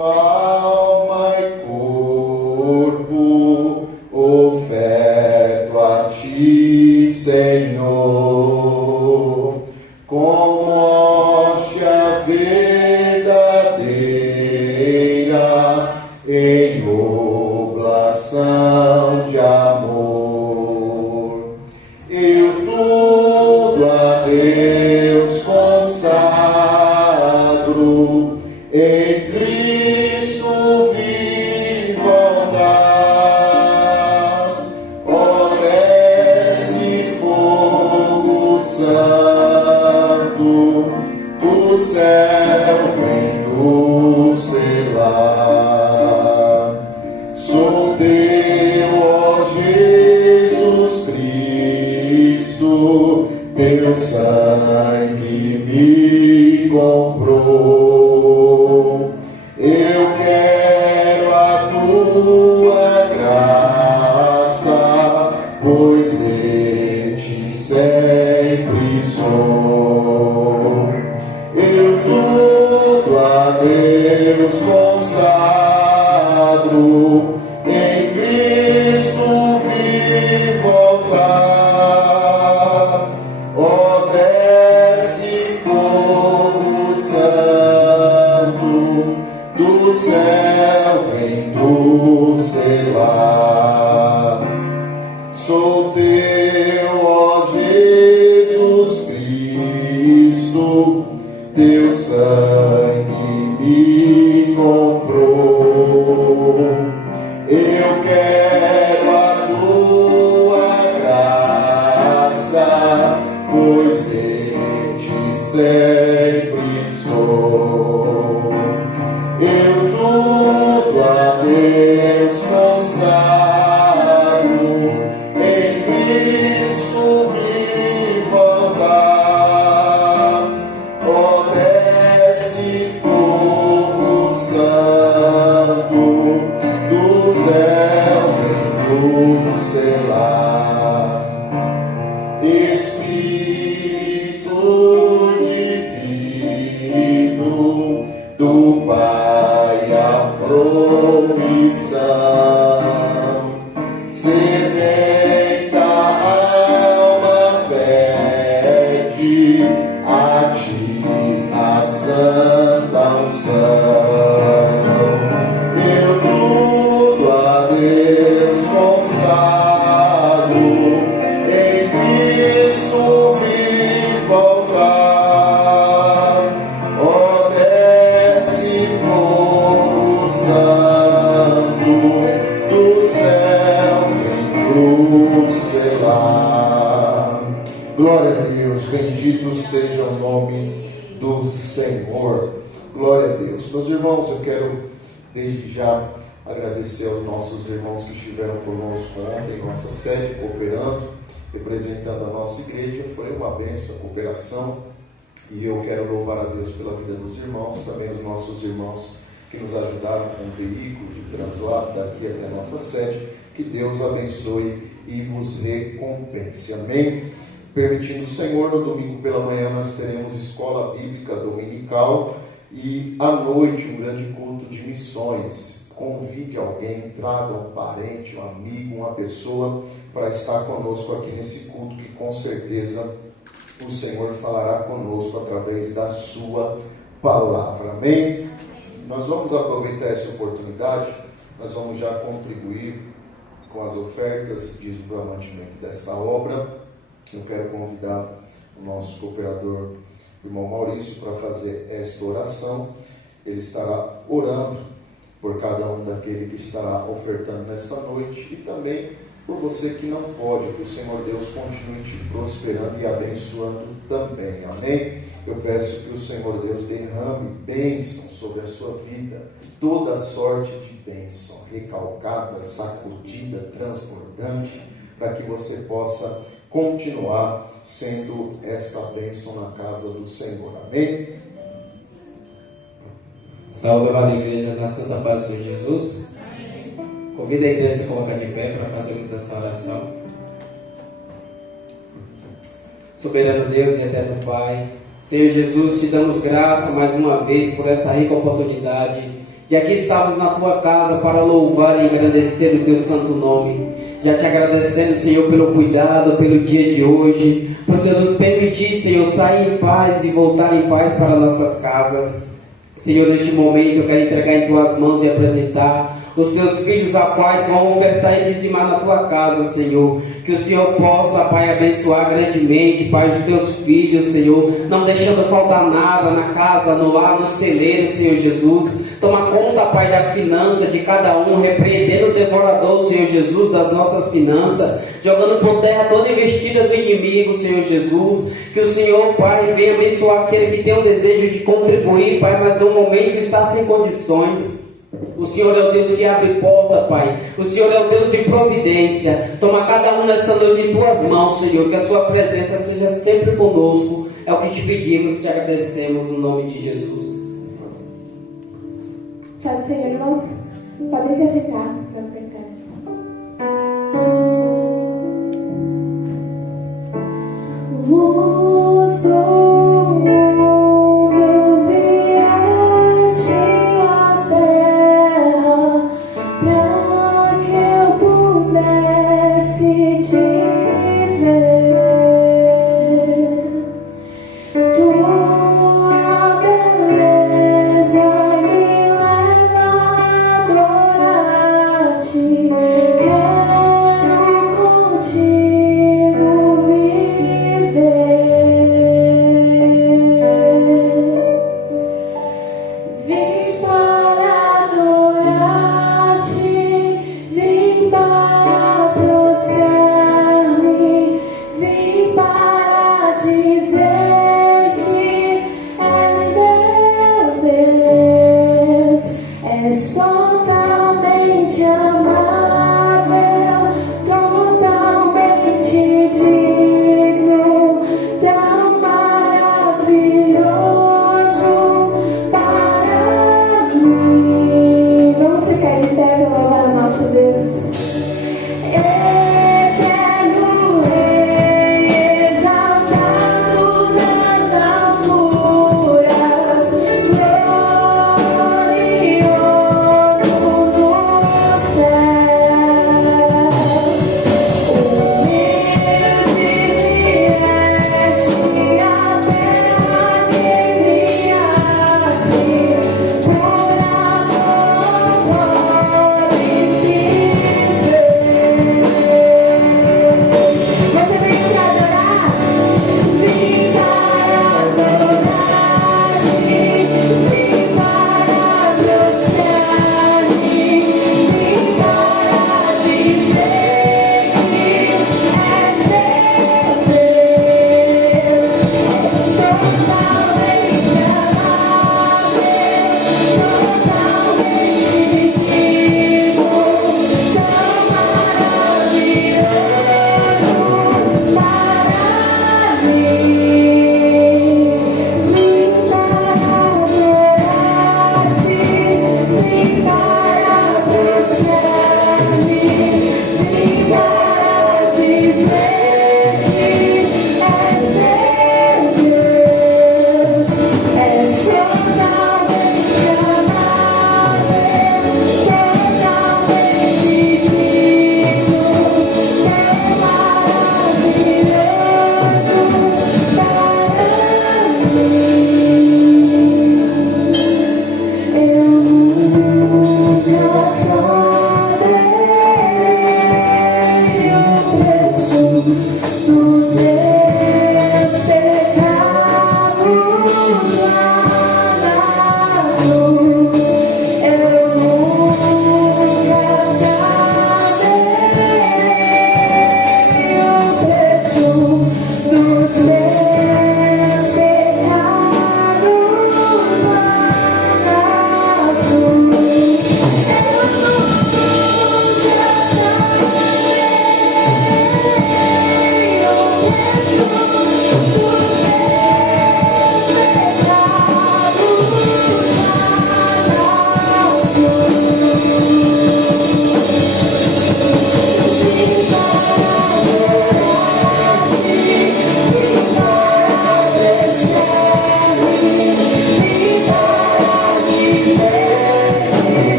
alma e corpo oferto a ti, Senhor, como hóstia verdadeira em oblação de amor. Eu tudo a Deus consagro, em Cristo vivo andar. Ó, desce fogo santo, do céu vem do selar. Sou teu, ó Jesus Cristo, teu sangue me comprou. Eu quero a tua graça, pois de ti sempre sou. Eu tudo a Deus consagro, em Cristo vivo altar. Ó, desce fogo santo, do céu vem do selar. Sou teu, ó Jesus Cristo, teu sangue me comprou. Eu quero a tua graça, pois de ti sempre sou. Eu tudo a Deus consagro, em Cristo vivo andar. Ó, desce fogo santo, do céu vem do selar. Espírito divino, do Pai a promissão, sedenta alma pede a ti a santa unção. Eu tudo a Deus consagro, em Cristo vivo altar. Ó, desce fogo santo, do céu vem do selar. Glória a Deus, bendito seja o nome do Senhor. Glória a Deus. Meus irmãos, eu quero desde já agradecer aos nossos irmãos que estiveram conosco ontem em nossa sede, cooperando, representando a nossa igreja. Foi uma bênção a cooperação e eu quero louvar a Deus pela vida dos irmãos, também os nossos irmãos que nos ajudaram com o veículo de translado daqui até a nossa sede. Que Deus abençoe e vos recompense. Amém? Permitindo o Senhor, no domingo pela manhã nós teremos escola bíblica dominical e à noite um grande culto de missões. Convide alguém, traga um parente, um amigo, uma pessoa para estar conosco aqui nesse culto, que com certeza o Senhor falará conosco através da sua palavra. Amém? Nós vamos aproveitar essa oportunidade, nós vamos já contribuir com as ofertas de mantimento dessa obra. Eu quero convidar o nosso cooperador, o irmão Maurício, para fazer esta oração. Ele estará orando por cada um daquele que estará ofertando nesta noite e também por você que não pode. Que o Senhor Deus continue te prosperando e abençoando também. Amém? Eu peço que o Senhor Deus derrame bênção sobre a sua vida, toda sorte de bênção, recalcada, sacudida, transbordante, para que você possa continuar sendo esta bênção na casa do Senhor. Amém? Saúde, amada igreja, na santa paz do Senhor Jesus. Convido a igreja a se colocar de pé para fazermos essa oração. Soberano Deus e eterno Pai, Senhor Jesus, te damos graça mais uma vez por esta rica oportunidade de aqui estamos na tua casa para louvar e agradecer o teu santo nome. Já te agradecendo, Senhor, pelo cuidado, pelo dia de hoje, por Senhor nos permitir, Senhor, sair em paz e voltar em paz para nossas casas. Senhor, neste momento eu quero entregar em tuas mãos e apresentar os teus filhos a paz, vão ofertar e dizimar na tua casa, Senhor. Que o Senhor possa, Pai, abençoar grandemente, Pai, os teus filhos, Senhor, não deixando faltar nada na casa, no lar, no celeiro, Senhor Jesus. Toma conta, Pai, da finança de cada um, repreendendo o devorador, Senhor Jesus, das nossas finanças, jogando por terra toda investida do inimigo, Senhor Jesus. Que o Senhor, Pai, venha abençoar aquele que tem o desejo de contribuir, Pai, mas no momento está sem condições. O Senhor é o Deus que abre porta, Pai. O Senhor é o Deus de providência. Toma cada um nesta noite em tuas mãos, Senhor. Que a sua presença seja sempre conosco. É o que te pedimos e te agradecemos no nome de Jesus. Paz, Senhor, irmãos. Podem se assentar para ofertar.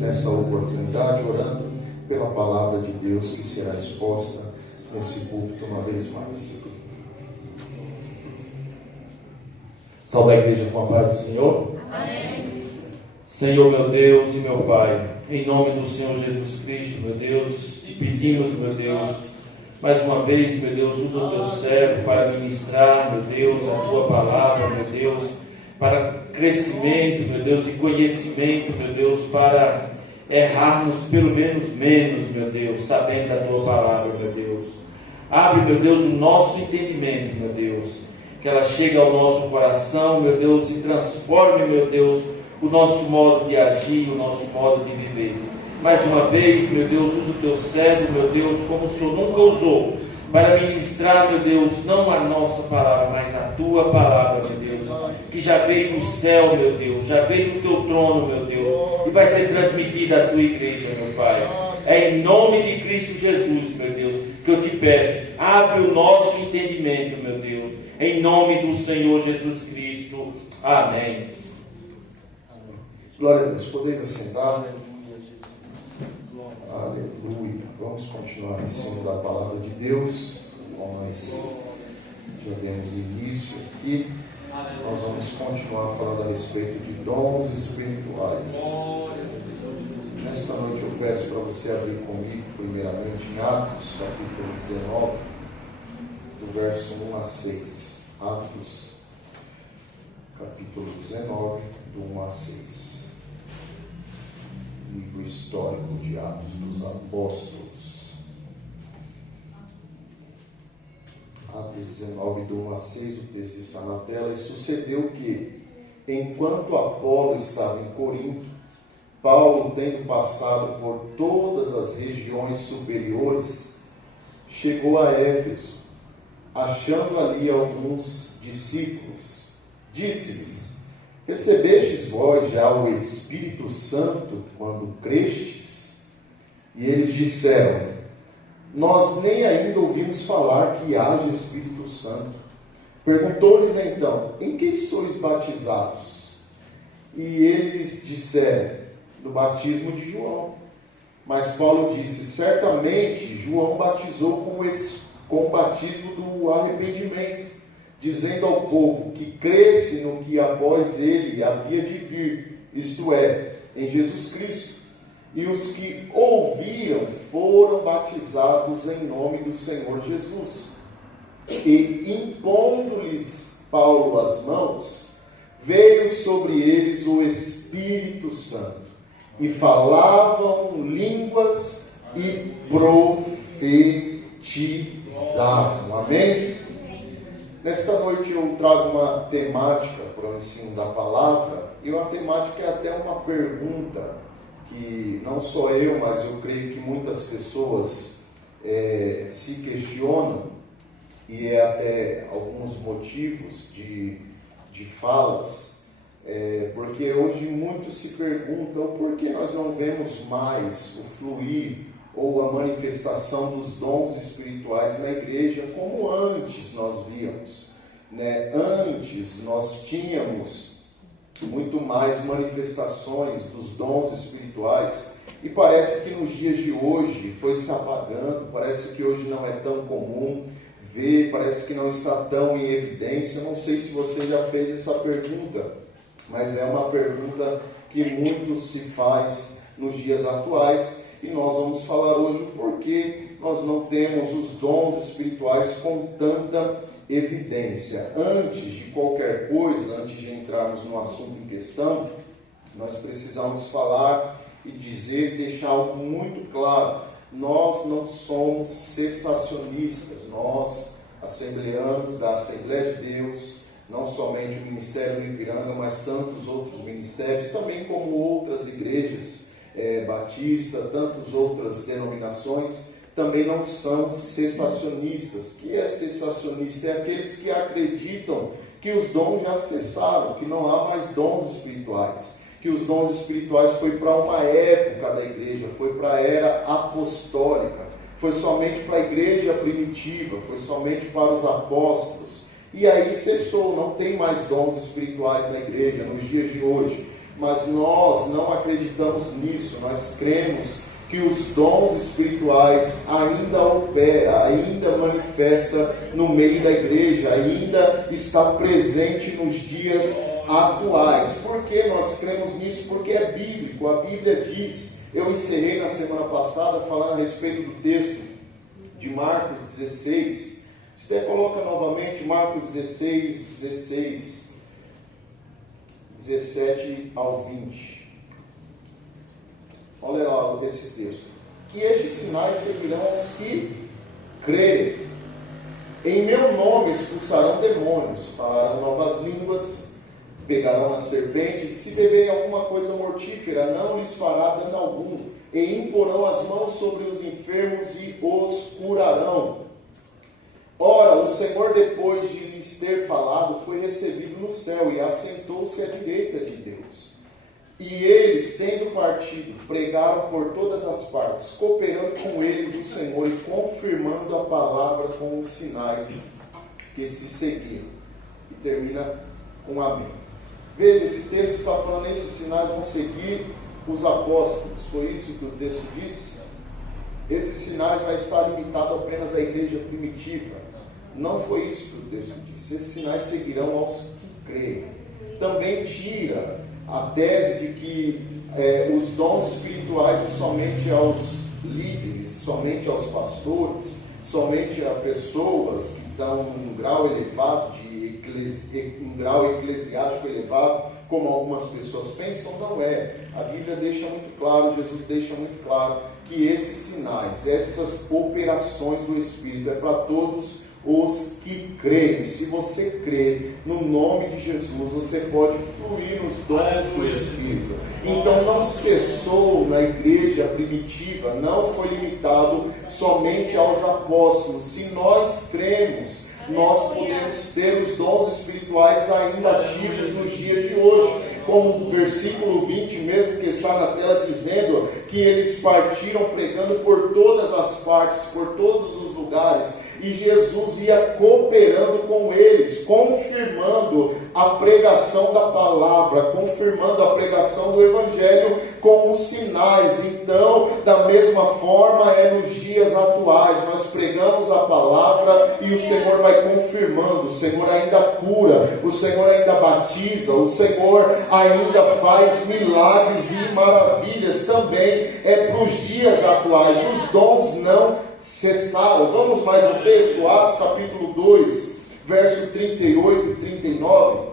Nessa oportunidade, orando pela palavra de Deus que será exposta nesse púlpito uma vez mais. Salve a igreja com a paz do Senhor. Amém. Senhor, meu Deus e meu Pai, em nome do Senhor Jesus Cristo, meu Deus, te pedimos, meu Deus, mais uma vez, meu Deus, usa o teu servo para ministrar, meu Deus, a tua palavra, meu Deus, para crescimento, meu Deus, e conhecimento, meu Deus, para errarmos pelo menos, meu Deus, sabendo da tua palavra, meu Deus. Abre, meu Deus, o nosso entendimento, meu Deus, que ela chegue ao nosso coração, meu Deus, e transforme, meu Deus, o nosso modo de agir, o nosso modo de viver. Mais uma vez, meu Deus, usa o teu servo, meu Deus, como o Senhor nunca usou, para ministrar, meu Deus, não a nossa palavra, mas a tua palavra, meu Deus, que já veio do céu, meu Deus, já veio do teu trono, meu Deus, e vai ser transmitida à tua igreja, meu Pai. É em nome de Cristo Jesus, meu Deus, que eu te peço, abre o nosso entendimento, meu Deus, em nome do Senhor Jesus Cristo. Amém. Glória a Deus. Podeis assentar? Aleluia. Vamos continuar em cima da palavra de Deus. Nós já demos início aqui. Nós vamos continuar falando a respeito de dons espirituais. Nesta noite eu peço para você abrir comigo, primeiramente, em Atos, capítulo 19, do verso 1 a 6. Atos, capítulo 19, do 1 a 6. Livro histórico de Atos dos Apóstolos. Atos 19, do 1 a 6, o texto está na tela. E sucedeu que, enquanto Apolo estava em Corinto, Paulo, tendo passado por todas as regiões superiores, chegou a Éfeso, achando ali alguns discípulos. Disse-lhes: recebestes vós já o Espírito Santo quando crestes? E eles disseram: nós nem ainda ouvimos falar que haja Espírito Santo. Perguntou-lhes então: em que sois batizados? E eles disseram: no batismo de João. Mas Paulo disse: certamente João batizou com o batismo do arrependimento, dizendo ao povo que cresce no que após ele havia de vir, isto é, em Jesus Cristo. E os que ouviam foram batizados em nome do Senhor Jesus. E impondo-lhes Paulo as mãos, veio sobre eles o Espírito Santo, e falavam línguas e profetizavam. Amém? Nesta noite eu trago uma temática para o ensino da palavra, e uma temática é até uma pergunta que não só eu, mas eu creio que muitas pessoas se questionam, e é até alguns motivos de falas, porque hoje muitos se perguntam por que nós não vemos mais o fluir ou a manifestação dos dons espirituais na igreja como antes nós víamos, né? Antes nós tínhamos muito mais manifestações dos dons espirituais, e parece que nos dias de hoje foi se apagando, parece que hoje não é tão comum ver, parece que não está tão em evidência. Não sei se você já fez essa pergunta, mas é uma pergunta que muito se faz nos dias atuais, e nós vamos falar hoje o porquê nós não temos os dons espirituais com tanta evidência. Antes de qualquer coisa, antes de entrarmos no assunto em questão, nós precisamos falar e dizer, deixar algo muito claro: nós não somos cessacionistas, nós, assembleanos da Assembleia de Deus, não somente o Ministério do Ipiranga, mas tantos outros ministérios, também como outras igrejas batista, tantas outras denominações, também não são cessacionistas. O que é cessacionista? É aqueles que acreditam que os dons já cessaram, que não há mais dons espirituais, que os dons espirituais foi para uma época da igreja, foi para a era apostólica, foi somente para a igreja primitiva, foi somente para os apóstolos, e aí cessou, não tem mais dons espirituais na igreja nos dias de hoje. Mas nós não acreditamos nisso, nós cremos que os dons espirituais ainda opera, ainda manifesta no meio da igreja, ainda está presente nos dias atuais. Por que nós cremos nisso? Porque é bíblico, a Bíblia diz. Eu encerrei na semana passada falando a respeito do texto de Marcos 16. Você até coloca novamente Marcos 16, 17 ao 20. Olha lá esse texto. Que estes sinais seguirão aos que crerem. Em meu nome expulsarão demônios, falarão novas línguas, pegarão as serpentes, se beberem alguma coisa mortífera, não lhes fará dano algum, e imporão as mãos sobre os enfermos e os curarão. Ora, o Senhor, depois de lhes ter falado, foi recebido no céu e assentou-se à direita de Deus. E eles, tendo partido, pregaram por todas as partes, cooperando com eles o Senhor e confirmando a palavra com os sinais que se seguiam. E termina com amém. Veja, esse texto está falando, esses sinais vão seguir os apóstolos. Foi isso que o texto disse? Esses sinais vai estar limitado apenas à igreja primitiva. Não foi isso que o texto disse. Esses sinais seguirão aos que creem. Também tira a tese de que os dons espirituais é somente aos líderes, somente aos pastores, somente a pessoas que estão em um grau elevado, um grau eclesiástico elevado, como algumas pessoas pensam. Não é. A Bíblia deixa muito claro, Jesus deixa muito claro, que esses sinais, essas operações do Espírito é para todos os que creem. Se você crê no nome de Jesus, você pode fluir nos dons do Espírito. Então não cessou na igreja primitiva, não foi limitado somente aos apóstolos. Se nós cremos, nós podemos ter os dons espirituais ainda ativos nos dias de hoje. Como o versículo 20 mesmo que está na tela dizendo que eles partiram pregando por todas as partes, por todos os lugares, e Jesus ia cooperando com eles, confirmando a pregação da palavra, confirmando a pregação do Evangelho com os sinais. Então, da mesma forma é nos dias atuais, nós pregamos a palavra e o Senhor vai confirmando, o Senhor ainda cura, o Senhor ainda batiza, o Senhor ainda faz milagres e maravilhas. Também é para os dias atuais, os dons não cessaram. Vamos mais um texto, Atos capítulo 2, verso 38 e 39.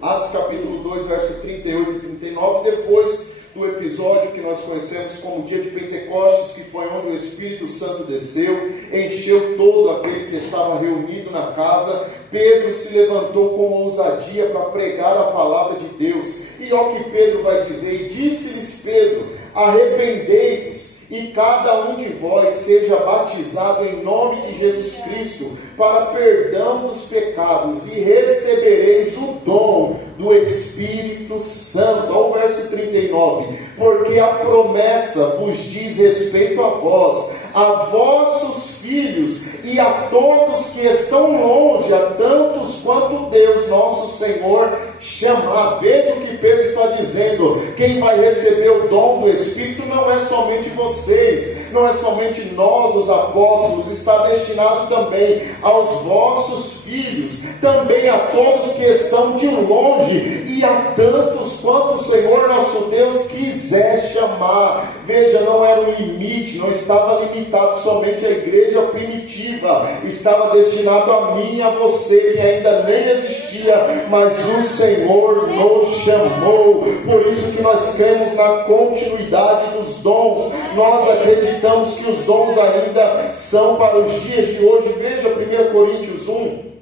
Atos capítulo 2, verso 38 e 39, depois do episódio que nós conhecemos como o dia de Pentecostes, que foi onde o Espírito Santo desceu, encheu todo aquele que estava reunido na casa. Pedro se levantou com ousadia para pregar a palavra de Deus. E olha o que Pedro vai dizer: e disse-lhes Pedro: arrependei-vos, e cada um de vós seja batizado em nome de Jesus Cristo, para perdão dos pecados, e recebereis o dom do Espírito Santo. Olha o verso 39. Porque a promessa vos diz respeito a vós, a vossos filhos, e a todos que estão longe, a tantos quanto Deus nosso Senhor chamar. Veja o que Pedro está dizendo: quem vai receber o dom do Espírito não é somente vocês, não é somente nós, os apóstolos, está destinado também aos vossos filhos, também a todos que estão de longe, e a tantos quanto o Senhor nosso Deus quiser chamar. Veja, não era um limite, não estava limitado somente à igreja primitiva, estava destinado a mim e a você, que ainda nem existia, mas o Senhor nos chamou. Por isso que nós cremos na continuidade dos dons. Nós acreditamos que os dons ainda são para os dias de hoje. Veja 1 Coríntios 1,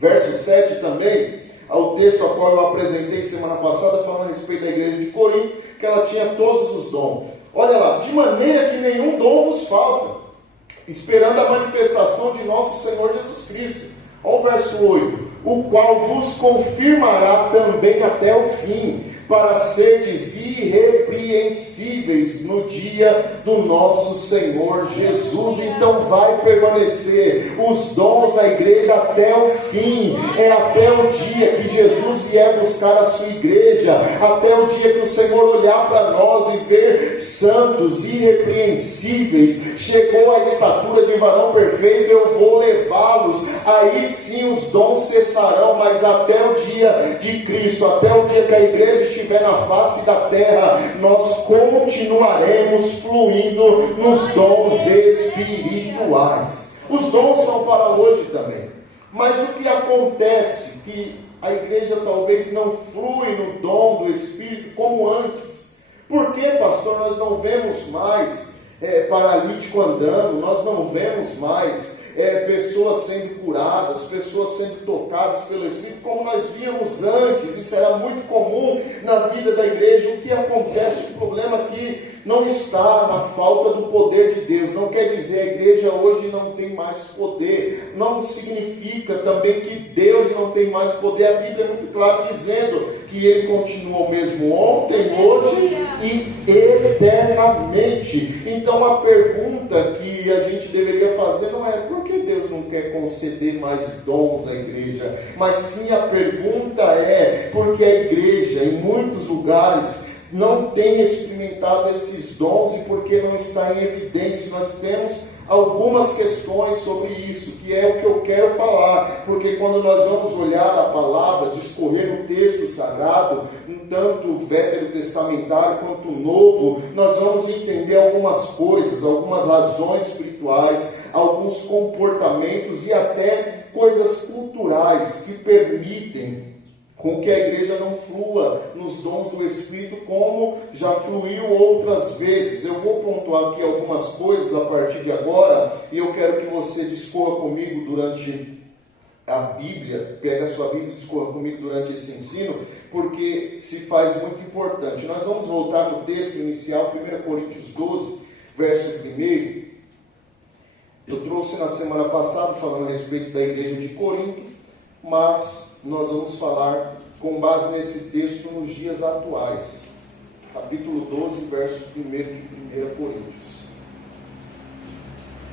verso 7 também. ao texto a qual eu apresentei semana passada, falando a respeito da igreja de Corinto, que ela tinha todos os dons. Olha lá, de maneira que nenhum dom vos falta, esperando a manifestação de nosso Senhor Jesus Cristo. Olha o verso 8. O qual vos confirmará também até o fim, para serdes irrepreensíveis no dia do nosso Senhor Jesus. Então vai permanecer os dons da igreja até o fim, é até o dia que Jesus vier buscar a sua igreja, até o dia que o Senhor olhar para nós e ver santos, irrepreensíveis, chegou a estatura de varão perfeito, eu vou levá-los, aí sim os dons cessarão, mas até o dia de Cristo, até o dia que a igreja estiver na face da terra, nós continuaremos fluindo nos dons espirituais. Os dons são para hoje também, mas o que acontece que a igreja talvez não flui no dom do Espírito como antes. Por que, pastor, nós não vemos mais paralítico andando, nós não vemos mais pessoas sendo curadas, pessoas sendo tocadas pelo Espírito, como nós víamos antes? Isso era muito comum na vida da igreja. O que acontece? O problema aqui não está na falta do poder de Deus. Não quer dizer a igreja hoje não tem mais poder, não significa também que Deus não tem mais poder. A Bíblia é muito clara dizendo que Ele continua o mesmo ontem, hoje e eternamente. Então a pergunta que a gente deveria fazer não é por que Deus não quer conceder mais dons à igreja, mas sim a pergunta é porque a igreja em muitos lugares não tem experimentado esses dons e porque não está em evidência. Nós temos algumas questões sobre isso, que é o que eu quero falar, porque quando nós vamos olhar a palavra, discorrer no texto sagrado, tanto o Velho Testamentário quanto o Novo, nós vamos entender algumas coisas, algumas razões espirituais, alguns comportamentos e até coisas culturais que permitem com que a igreja não flua nos dons do Espírito como já fluiu outras vezes. Eu vou pontuar aqui algumas coisas a partir de agora e eu quero que você discorra comigo durante a Bíblia, pega a sua Bíblia e discorra comigo durante esse ensino, porque se faz muito importante. Nós vamos voltar no texto inicial, 1 Coríntios 12, verso 1. Eu trouxe na semana passada falando a respeito da igreja de Corinto, mas nós vamos falar com base nesse texto nos dias atuais. Capítulo 12, verso 1 de 1 Coríntios.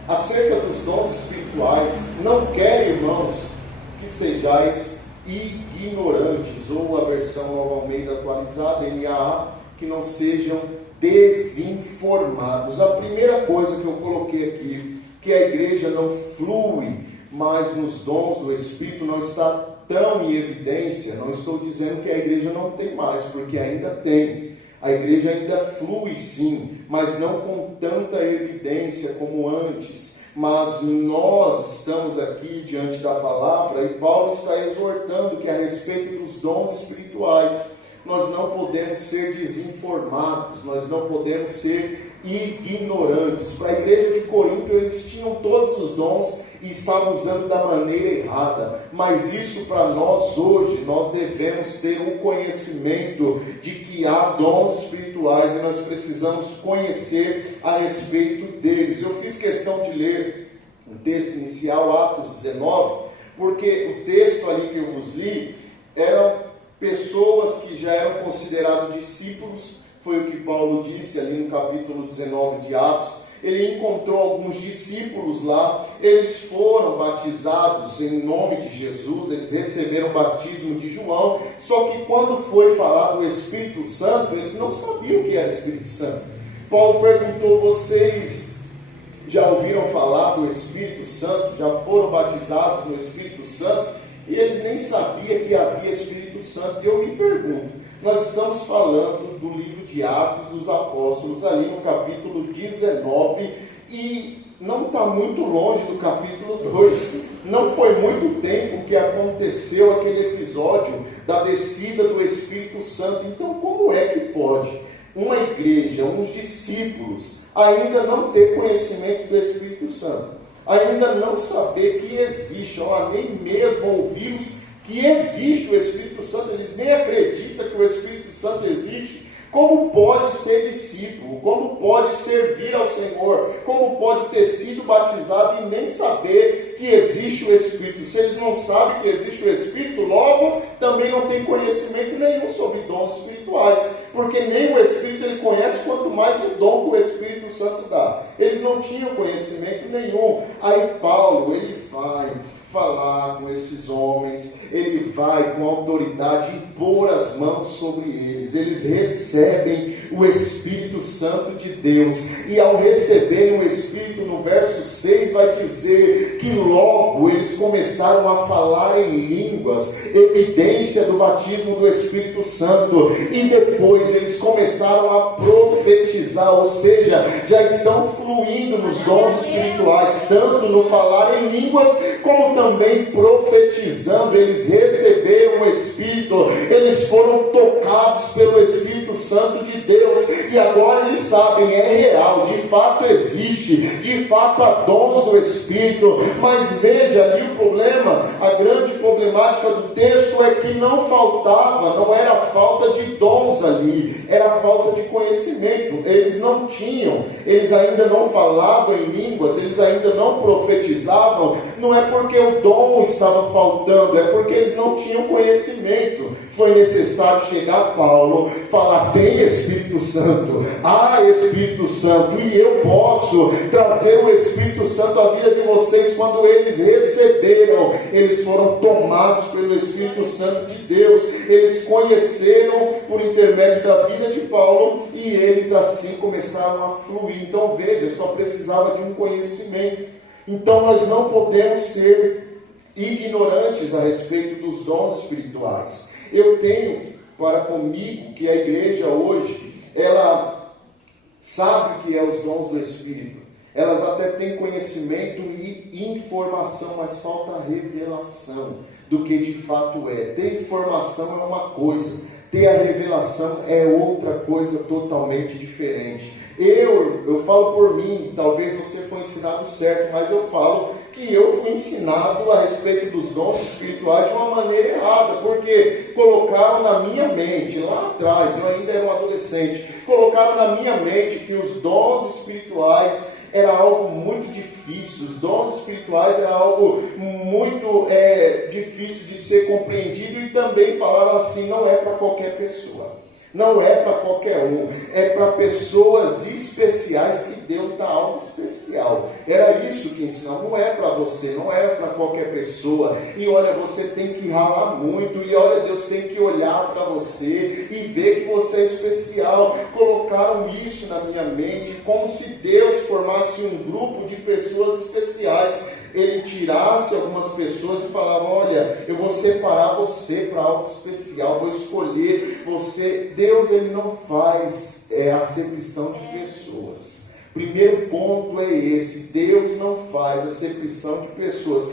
Acerca dos dons espirituais, não quero, irmãos, que sejais ignorantes, ou a versão Nova Almeida atualizada, NAA, que não sejam desinformados. A primeira coisa que eu coloquei aqui, que a igreja não flui mais nos dons do Espírito, não está tão em evidência. Não estou dizendo que a igreja não tem mais, porque ainda tem. A igreja ainda flui sim, mas não com tanta evidência como antes. Mas nós estamos aqui diante da palavra e Paulo está exortando que a respeito dos dons espirituais, nós não podemos ser desinformados, nós não podemos ser ignorantes. Para a igreja de Corinto, eles tinham todos os dons e estavam usando da maneira errada, mas isso para nós hoje, nós devemos ter um conhecimento de que há dons espirituais e nós precisamos conhecer a respeito deles. Eu fiz questão de ler o texto inicial, Atos 19, porque o texto ali que eu vos li eram pessoas que já eram considerados discípulos. Foi o que Paulo disse ali no capítulo 19 de Atos. Ele encontrou alguns discípulos lá, eles foram batizados em nome de Jesus, eles receberam o batismo de João, só que quando foi falar do Espírito Santo, eles não sabiam o que era Espírito Santo. Paulo perguntou: vocês já ouviram falar do Espírito Santo? Já foram batizados no Espírito Santo? E eles nem sabiam que havia Espírito Santo. E eu me pergunto, nós estamos falando do livro de Atos dos Apóstolos, ali no capítulo 19, e não está muito longe do capítulo 2. Não foi muito tempo que aconteceu aquele episódio da descida do Espírito Santo. Então, como é que pode uma igreja, uns discípulos, ainda não ter conhecimento do Espírito Santo? Ainda não saber que existe, nem mesmo ouvimos que existe o Espírito Santo, eles nem acreditam que o Espírito Santo existe. Como pode ser discípulo? Como pode servir ao Senhor? Como pode ter sido batizado e nem saber que existe o Espírito? Se eles não sabem que existe o Espírito, logo também não tem conhecimento nenhum sobre dons espirituais, porque nem o Espírito ele conhece, quanto mais o dom que o Espírito Santo dá. Eles não tinham conhecimento nenhum. Aí Paulo, ele vai falar com esses homens, ele vai com autoridade impor as mãos sobre eles. Eles recebem o Espírito Santo de Deus, e ao receberem o Espírito, no verso 6 vai dizer que logo eles começaram a falar em línguas, evidência do batismo do Espírito Santo, e depois eles começaram a profetizar, ou seja, já estão fluindo nos dons espirituais, tanto no falar em línguas, como também profetizando. Eles receberam o Espírito, eles foram tocados pelo Espírito Santo de Deus, e agora eles sabem, é real, de fato existe, de fato há dons do Espírito. Mas veja ali o problema, a grande problemática do texto é que não faltava, não era falta de dons ali, era falta de conhecimento. Eles não tinham, eles ainda não falavam em línguas, eles ainda não profetizavam. Não é porque o dom estava faltando, é porque eles não tinham conhecimento. Foi necessário chegar a Paulo, falar: tem Espírito Santo, há Espírito Santo, e eu posso trazer o Espírito Santo à vida de vocês. Quando eles receberam, eles foram tomados pelo Espírito Santo de Deus, eles conheceram por intermédio da vida de Paulo, e eles assim começaram a fluir. Então veja, só precisava de um conhecimento. Então nós não podemos ser ignorantes a respeito dos dons espirituais. Eu tenho para comigo que a igreja hoje, ela sabe o que é os dons do Espírito. Elas até têm conhecimento e informação, mas falta revelação do que de fato é. Ter informação é uma coisa, ter a revelação é outra coisa totalmente diferente. Eu falo por mim, talvez você foi ensinado certo, mas eu falo que eu fui ensinado a respeito dos dons espirituais de uma maneira errada, porque colocaram na minha mente, lá atrás, eu ainda era um adolescente, colocaram na minha mente que os dons espirituais era algo muito difícil, os dons espirituais era algo muito difícil de ser compreendido, e também falaram assim: não é para qualquer pessoa. Não é para qualquer um, é para pessoas especiais que Deus dá algo especial. Era isso que ensinava, não é para você, não é para qualquer pessoa. E olha, você tem que ralar muito, e olha, Deus tem que olhar para você e ver que você é especial. Colocaram isso na minha mente, como se Deus formasse um grupo de pessoas especiais. Ele tirasse algumas pessoas e falava: olha, eu vou separar você para algo especial, vou escolher você. Deus, ele não faz acepção de pessoas. Primeiro ponto é esse: Deus não faz acepção de pessoas.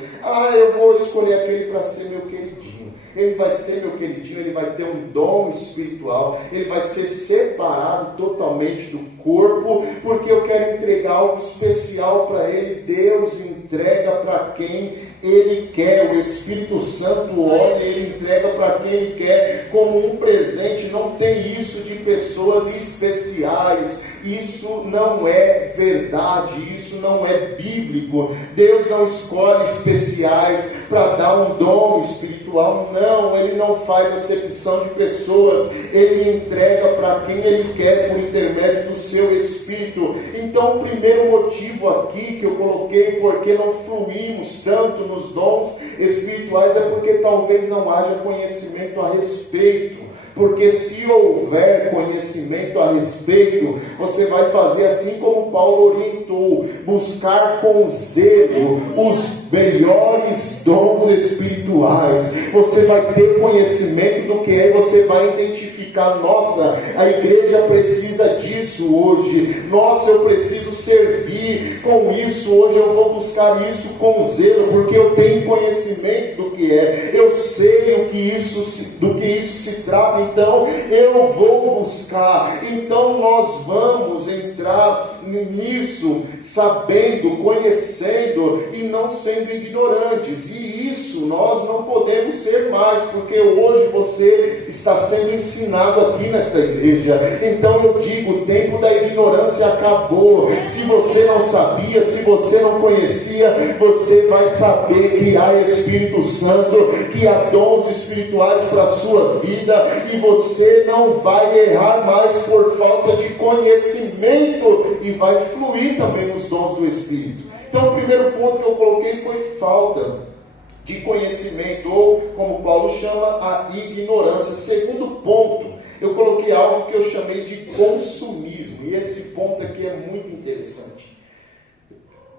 Eu vou escolher aquele para ser meu queridinho. Ele vai ser meu queridinho, ele vai ter um dom espiritual, ele vai ser separado totalmente do corpo, porque eu quero entregar algo especial para ele. Deus entrega para quem ele quer. O Espírito Santo olha, ele entrega para quem ele quer como um presente. Não tem isso de pessoas especiais. Isso não é verdade, isso não é bíblico. Deus não escolhe especiais para dar um dom espiritual, não. Ele não faz acepção de pessoas, ele entrega para quem ele quer por intermédio do seu Espírito. Então, o primeiro motivo aqui que eu coloquei, porque não fluímos tanto nos dons espirituais, é porque talvez não haja conhecimento a respeito. Porque se houver conhecimento a respeito, você vai fazer assim como Paulo orientou: buscar com zelo os melhores dons espirituais. Você vai ter conhecimento do que é, você vai identificar: nossa, a igreja precisa disso hoje, nossa, eu preciso servir com isso hoje, eu vou buscar isso com zelo, porque eu tenho conhecimento do que é, eu sei do que isso se trata. então eu vou buscar. Então nós vamos entrar nisso, sabendo, conhecendo e não sendo ignorantes. E isso nós não podemos ser mais, porque hoje você está sendo ensinado aqui nesta igreja. Então eu digo, o tempo da ignorância acabou. Se você não sabia, se você não conhecia, você vai saber que há Espírito Santo, que há dons espirituais para a sua vida, e você não vai errar mais por falta de conhecimento, e vai fluir também os dons do Espírito. Então o primeiro ponto que eu coloquei foi falta de conhecimento, ou como Paulo chama, a ignorância. Segundo ponto, eu coloquei algo que eu chamei de consumismo, e esse ponto aqui é muito interessante.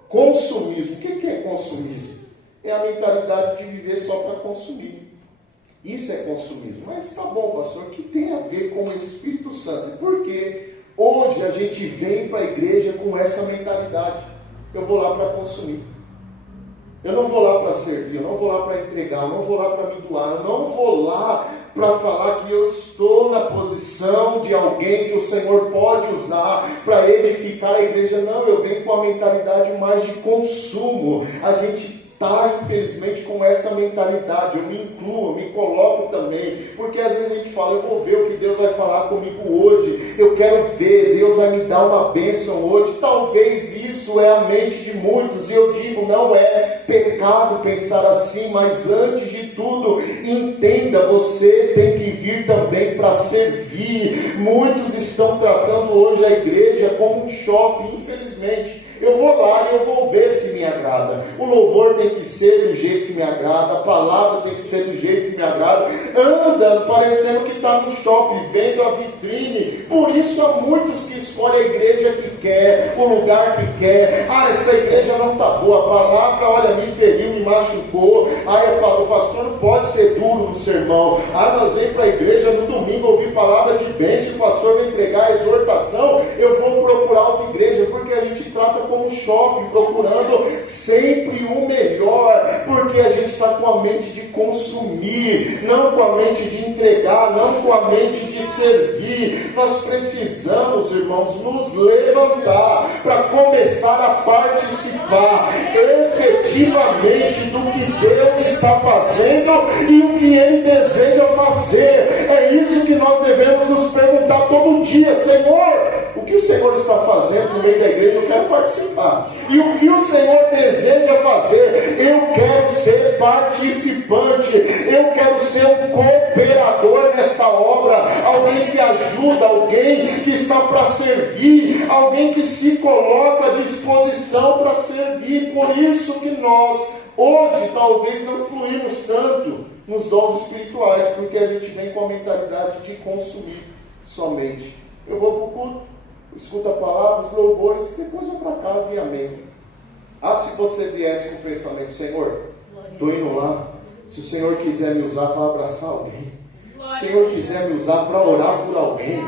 Consumismo. O que é consumismo? É a mentalidade de viver só para consumir. Isso é consumismo. Mas tá bom, pastor, o que tem a ver com o Espírito Santo? Porque hoje a gente vem para a igreja com essa mentalidade. Eu vou lá para consumir. Eu não vou lá para servir, eu não vou lá para entregar, eu não vou lá para me doar, eu não vou lá para falar que eu estou na posição de alguém que o Senhor pode usar para edificar a igreja. Não, eu venho com a mentalidade mais de consumo. A gente está, infelizmente, com essa mentalidade. Eu me incluo, eu me coloco também, porque às vezes a gente fala, eu vou ver o que Deus vai falar comigo hoje, eu quero ver, Deus vai me dar uma bênção hoje. Talvez isso é a mente de muitos, e eu digo, não é pecado pensar assim, mas antes de tudo, entenda, você tem que vir também para servir. Muitos estão tratando hoje a igreja como um shopping, infelizmente. Eu vou lá e eu vou ver se me agrada. O louvor tem que ser do jeito que me agrada, a palavra tem que ser do jeito que me agrada. Anda parecendo que está no shopping, vendo a vitrine. Por isso há muitos que escolhem a igreja que quer, o lugar que quer. Ah, essa igreja não está boa, a palavra, olha, me feriu, me machucou. Ah, o pastor não pode ser duro no sermão. Ah, nós vem para a igreja no domingo ouvir palavra de bênção, o pastor vem pregar a exortação, eu vou procurar outra igreja, porque a gente trata como shopping, procurando sempre o melhor, porque a gente está com a mente de consumir, não com a mente de entregar, não com a mente de servir. Nós precisamos, irmãos, nos levantar para começar a participar efetivamente do que Deus está fazendo e o que Ele deseja fazer. É isso que nós devemos nos perguntar todo dia: Senhor, o que o Senhor está fazendo no meio da igreja? Eu quero participar. E o que o Senhor deseja fazer? Eu quero ser participante. Eu quero ser um cooperador nessa obra. Alguém que ajuda, alguém que está para servir, alguém que se coloca à disposição para servir. Por isso que nós, hoje, talvez não fluímos tanto nos dons espirituais, porque a gente vem com a mentalidade de consumir somente. Eu vou para o culto, escuta palavras, louvores, depois vou para casa e amém. Ah, se você viesse com o pensamento: Senhor, estou indo lá, se o Senhor quiser me usar para abraçar alguém, se o Senhor quiser me usar para orar por alguém,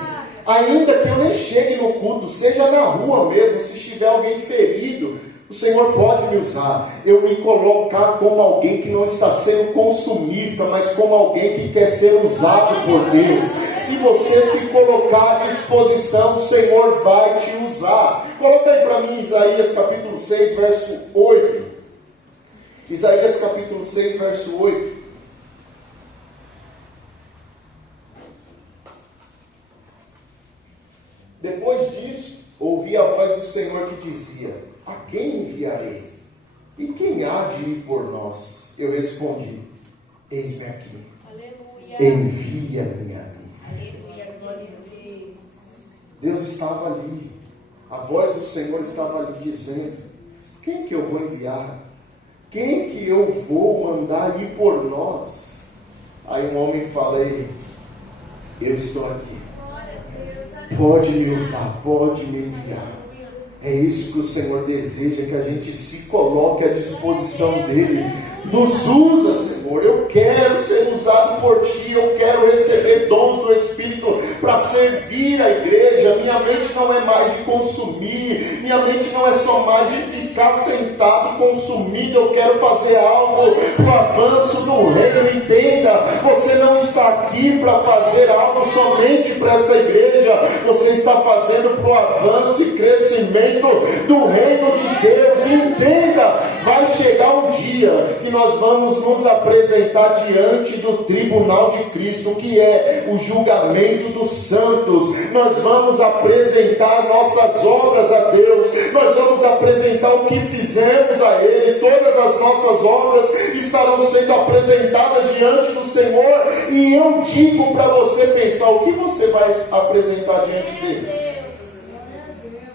ainda que eu nem chegue no culto, seja na rua mesmo, se estiver alguém ferido, o Senhor pode me usar. Eu me colocar como alguém que não está sendo consumista, mas como alguém que quer ser usado por Deus. Se você se colocar à disposição, o Senhor vai te usar. Coloca aí para mim Isaías capítulo 6, verso 8. Isaías capítulo 6, verso 8. Depois disso, ouvi a voz do Senhor que dizia: a quem enviarei? E quem há de ir por nós? Eu respondi: eis-me aqui. Aleluia. Envia-me a mim. Aleluia, glória a Deus. Deus estava ali. A voz do Senhor estava ali dizendo: quem que eu vou enviar? Quem que eu vou mandar ir por nós? Aí um homem fala: ei, eu estou aqui. Pode me usar, pode me enviar. É isso que o Senhor deseja, que a gente se coloque à disposição dEle. Nos usa, Senhor. Eu quero ser usado por Ti. Eu quero receber dons do Espírito para servir a igreja. Minha mente não é mais de consumir. Minha mente não é só mais de ficar sentado consumindo. Eu quero fazer algo para o avanço do reino. Entenda, você não está aqui para fazer algo somente para essa igreja. Você está fazendo para o avanço e crescimento do reino de Deus. Entenda, vai chegar um dia que nós vamos nos apresentar diante do tribunal de Cristo, que é o julgamento dos santos. Nós vamos apresentar nossas obras a Deus, nós vamos apresentar o que fizemos a Ele. Todas as nossas obras estarão sendo apresentadas diante do Senhor, e eu digo para você pensar, o que você vai apresentar diante dele?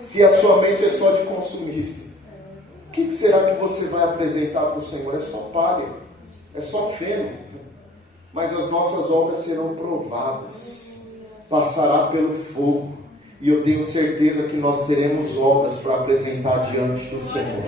Se a sua mente é só de consumista, o que será que você vai apresentar para o Senhor? É só palha, é só feno. Mas as nossas obras serão provadas, passará pelo fogo, e eu tenho certeza que nós teremos obras para apresentar diante do Senhor,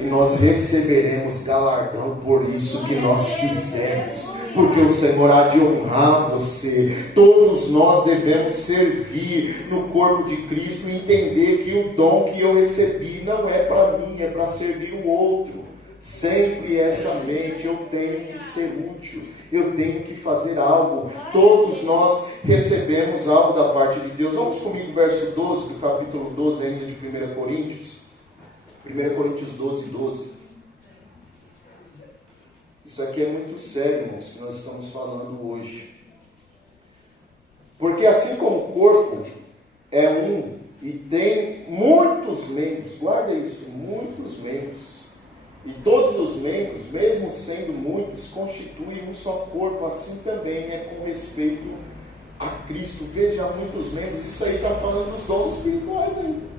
e nós receberemos galardão por isso que nós fizemos, porque o Senhor há de honrar você. Todos nós devemos servir no corpo de Cristo e entender que o dom que eu recebi não é para mim, é para servir o outro. Sempre essa mente, eu tenho que ser útil, eu tenho que fazer algo. Todos nós recebemos algo da parte de Deus. Vamos comigo, verso 12, do capítulo 12 ainda de 1 Coríntios. 1 Coríntios 12, 12. Isso aqui é muito sério, irmãos, que nós estamos falando hoje. Porque assim como o corpo é um e tem muitos membros, guarda isso, muitos membros, e todos os membros, mesmo sendo muitos, constituem um só corpo, assim também é com respeito a Cristo. Veja, muitos membros, isso aí está falando dos dons espirituais ainda.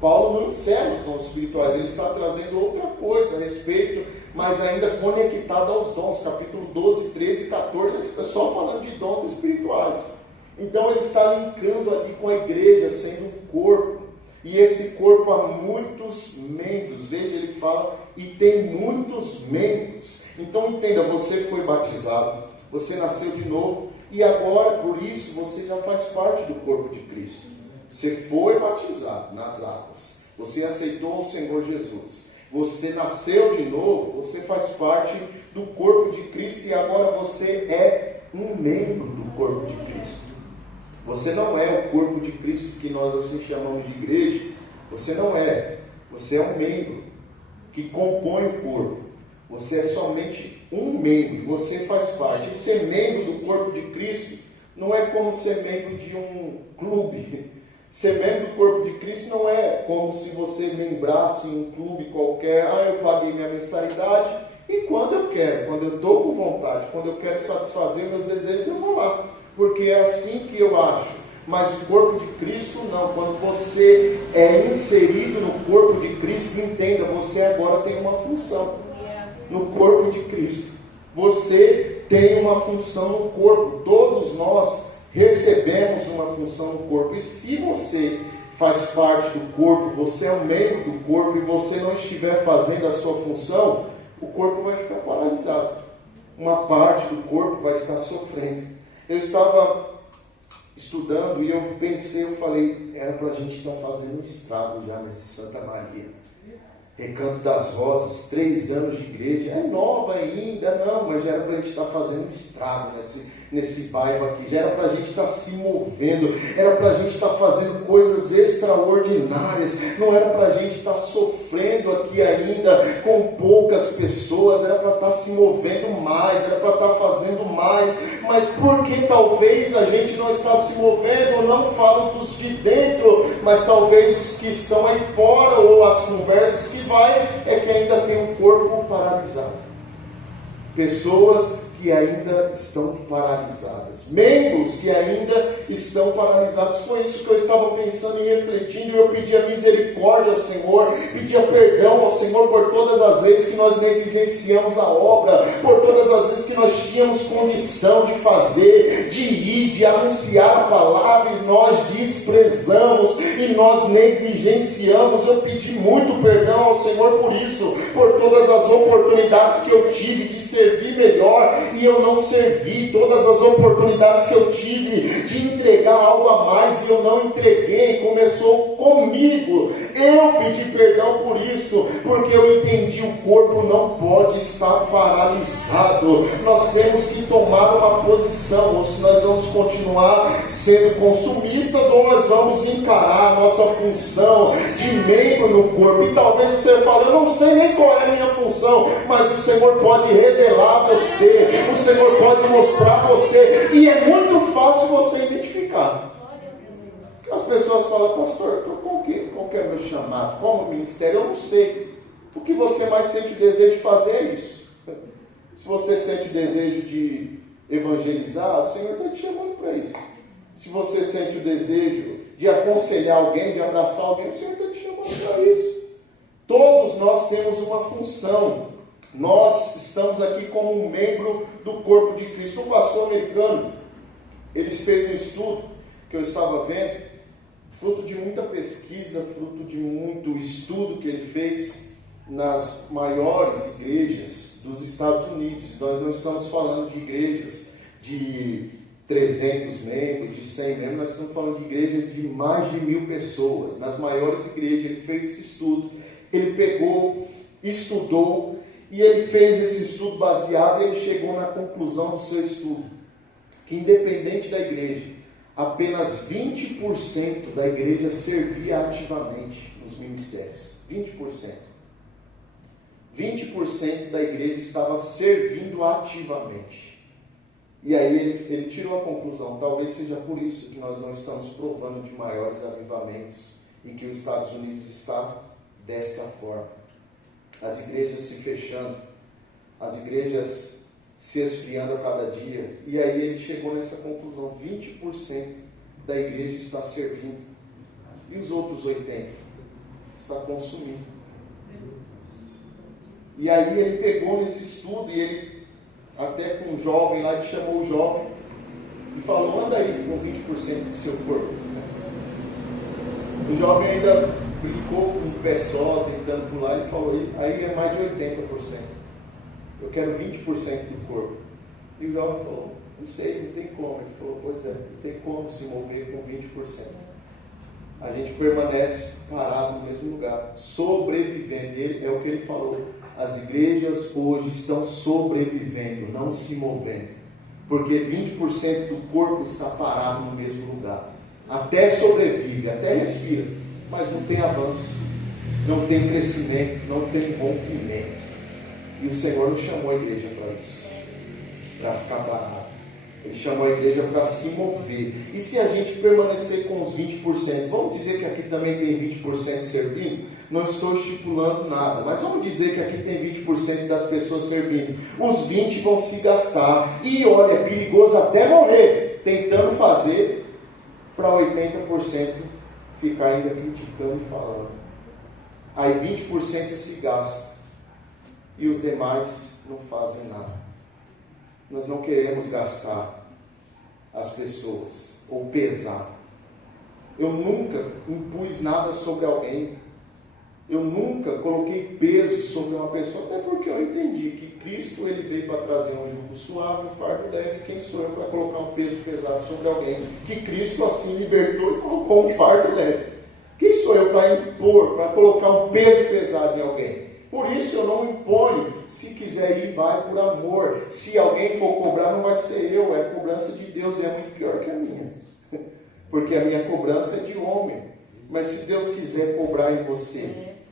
Paulo não encerra os dons espirituais, ele está trazendo outra coisa a respeito, mas ainda conectado aos dons. Capítulo 12, 13 e 14, ele está só falando de dons espirituais. Então ele está linkando ali com a igreja, sendo um corpo. E esse corpo há muitos membros. Veja, ele fala, e tem muitos membros. Então entenda, você foi batizado, você nasceu de novo, e agora, por isso, você já faz parte do corpo de Cristo. Você foi batizado nas águas, você aceitou o Senhor Jesus, você nasceu de novo, você faz parte do corpo de Cristo, e agora você é um membro do corpo de Cristo. Você não é o corpo de Cristo que nós assim chamamos de igreja. Você não é. Você é um membro que compõe o corpo. Você é somente um membro. Você faz parte. E ser membro do corpo de Cristo não é como ser membro de um clube. Ser membro do corpo de Cristo não é como se você membrasse em um clube qualquer. Eu paguei minha mensalidade e quando eu quero, quando eu estou com vontade, quando eu quero satisfazer meus desejos, eu vou lá. Porque é assim que eu acho. Mas o corpo de Cristo não. Quando você é inserido no corpo de Cristo, entenda, você agora tem uma função no corpo de Cristo. Você tem uma função no corpo. Todos nós recebemos uma função no corpo. E se você faz parte do corpo, você é um membro do corpo, e você não estiver fazendo a sua função, o corpo vai ficar paralisado. Uma parte do corpo vai estar sofrendo. Eu estava estudando e eu pensei, eu falei, era para a gente estar fazendo um estrago já nesse Santa Maria. Recanto das Rosas, 3 anos de igreja, é nova ainda, não, mas já era para a gente estar fazendo um estrago nesse bairro aqui, já era para a gente estar se movendo, era para a gente estar fazendo coisas extraordinárias, não era para a gente estar sofrendo aqui ainda com poucas pessoas, era para estar se movendo mais, era para estar fazendo mais, mas porque talvez a gente não está se movendo, eu não falo dos de dentro, mas talvez os que estão aí fora, ou as conversas que é que ainda tem um corpo paralisado. Pessoas que ainda estão paralisadas. Membros que ainda estão paralisados. Foi isso que eu estava pensando e refletindo. E eu pedia misericórdia ao Senhor. Pedia perdão ao Senhor por todas as vezes que nós negligenciamos a obra. Por todas as vezes que nós tínhamos condição de fazer, de ir, de anunciar a palavra, e nós desprezamos. e nós negligenciamos. Eu pedi muito perdão ao Senhor por isso, por todas as oportunidades que eu tive de servir melhor e eu não servi, todas as oportunidades que eu tive de entregar algo a mais e eu não entreguei. Começou comigo. Eu pedi perdão por isso, porque eu entendi, o corpo não pode estar paralisado. Nós temos que tomar uma posição, ou se nós vamos continuar sendo consumistas, ou nós vamos encarar a nossa função de membro no corpo. E talvez você fale, eu não sei nem qual é a minha função, mas o Senhor pode revelar a você, o Senhor pode mostrar a você, e é muito fácil você identificar. As pessoas falam, pastor, qual que é o meu chamado? Qual é o ministério? Eu não sei. O que você mais sente desejo de fazer é isso. Se você sente desejo de evangelizar, o Senhor está te chamando para isso. Se você sente o desejo de aconselhar alguém, de abraçar alguém, o Senhor está te chamando para isso. Todos nós temos uma função. Nós estamos aqui como um membro do corpo de Cristo. O pastor americano, eles fez um estudo que eu estava vendo, fruto de muita pesquisa, fruto de muito estudo que ele fez nas maiores igrejas dos Estados Unidos. Nós não estamos falando de igrejas de 300 membros, de 100 membros, nós estamos falando de igrejas de mais de 1000 pessoas. Nas maiores igrejas, ele fez esse estudo, ele pegou, estudou, e ele fez esse estudo baseado, e ele chegou na conclusão do seu estudo, que independente da igreja, apenas 20% da igreja servia ativamente nos ministérios. 20%. 20% da igreja estava servindo ativamente. E aí ele tirou a conclusão, talvez seja por isso que nós não estamos provando de maiores avivamentos e que os Estados Unidos está desta forma. As igrejas se fechando, as igrejas se esfriando a cada dia. E aí ele chegou nessa conclusão, 20% da igreja está servindo. E os outros 80% está consumindo. E aí ele pegou nesse estudo e ele, até com um jovem lá, ele chamou o jovem e falou, anda aí com 20% do seu corpo. O jovem ainda brincou com o pé só, tentando pular, e falou, aí é mais de 80%. Eu quero 20% do corpo. E o jovem falou, não sei, não tem como. Ele falou, pois é, não tem como se mover com 20%. A gente permanece parado no mesmo lugar, sobrevivendo. E é o que ele falou. As igrejas hoje estão sobrevivendo, não se movendo. Porque 20% do corpo está parado no mesmo lugar. Até sobrevive, até respira, mas não tem avanço, não tem crescimento, não tem rompimento. E o Senhor não chamou a igreja para isso, para ficar parado. Ele chamou a igreja para se mover. E se a gente permanecer com os 20%, vamos dizer que aqui também tem 20% servindo? Não estou estipulando nada, mas vamos dizer que aqui tem 20% das pessoas servindo. Os 20% vão se gastar. E olha, é perigoso até morrer tentando fazer para 80% ficar ainda criticando e falando. Aí 20% se gasta e os demais não fazem nada. Nós não queremos gastar as pessoas ou pesar. Eu nunca impus nada sobre alguém. Eu nunca coloquei peso sobre uma pessoa, até porque eu entendi que Cristo ele veio para trazer um jugo suave, um fardo leve. Quem sou eu para colocar um peso pesado sobre alguém? Que Cristo assim libertou e colocou um fardo leve. Quem sou eu para impor, para colocar um peso pesado em alguém? Por isso eu não imponho. Se quiser ir, vai por amor. Se alguém for cobrar, não vai ser eu, é a cobrança de Deus, e é muito pior que a minha. Porque a minha cobrança é de homem. Mas se Deus quiser cobrar em você,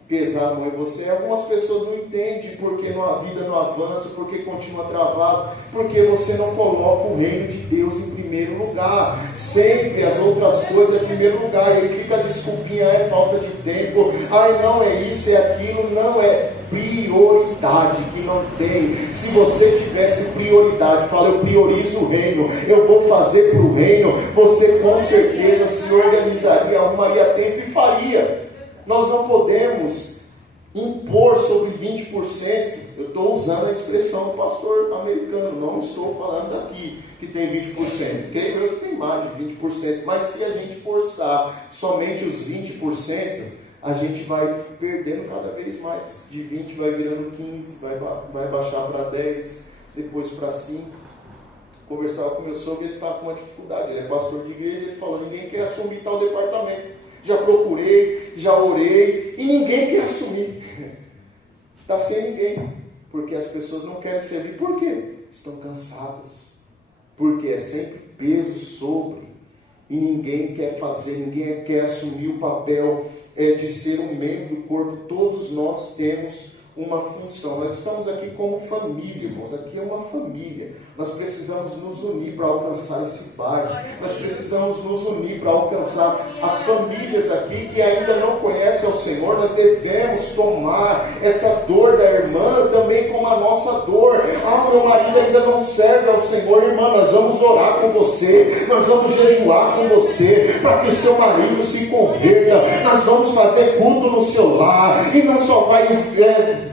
pesar a mão em você, algumas pessoas não entendem porque a vida não avança, porque continua travado, porque você não coloca o reino de Deus em primeiro lugar. Sempre as outras coisas em primeiro lugar. E aí fica a desculpinha, é falta de tempo, não é isso, é aquilo. Não, é prioridade que não tem. Se você tivesse prioridade, fala, eu priorizo o reino, eu vou fazer para o reino, você com certeza se organizaria, arrumaria tempo e faria. Nós não podemos impor sobre 20%, eu estou usando a expressão do pastor americano, não estou falando daqui que tem 20%, creio eu que tem mais de 20%, mas se a gente forçar somente os 20%, a gente vai perdendo cada vez mais, de 20 vai virando 15, vai baixar para 10, depois para 5, conversava com meu sogro, ele está com uma dificuldade, ele é pastor de igreja, ele falou, ninguém quer assumir tal departamento, já procurei, já orei, e ninguém quer assumir, está sem ninguém, porque as pessoas não querem servir, por quê? Estão cansadas, porque é sempre peso sobre, e ninguém quer fazer, ninguém quer assumir o papel de ser um membro do corpo. Todos nós temos uma função, nós estamos aqui como família, irmãos, aqui é uma família, nós precisamos nos unir para alcançar esse bairro, nós precisamos nos unir para alcançar as famílias aqui que ainda não conhecem ao Senhor, nós devemos tomar essa dor da irmã também como a nossa dor. Meu marido ainda não serve ao Senhor, irmã, nós vamos orar com você, nós vamos jejuar com você, para que o seu marido se converta, nós vamos fazer culto no seu lar, e não só vai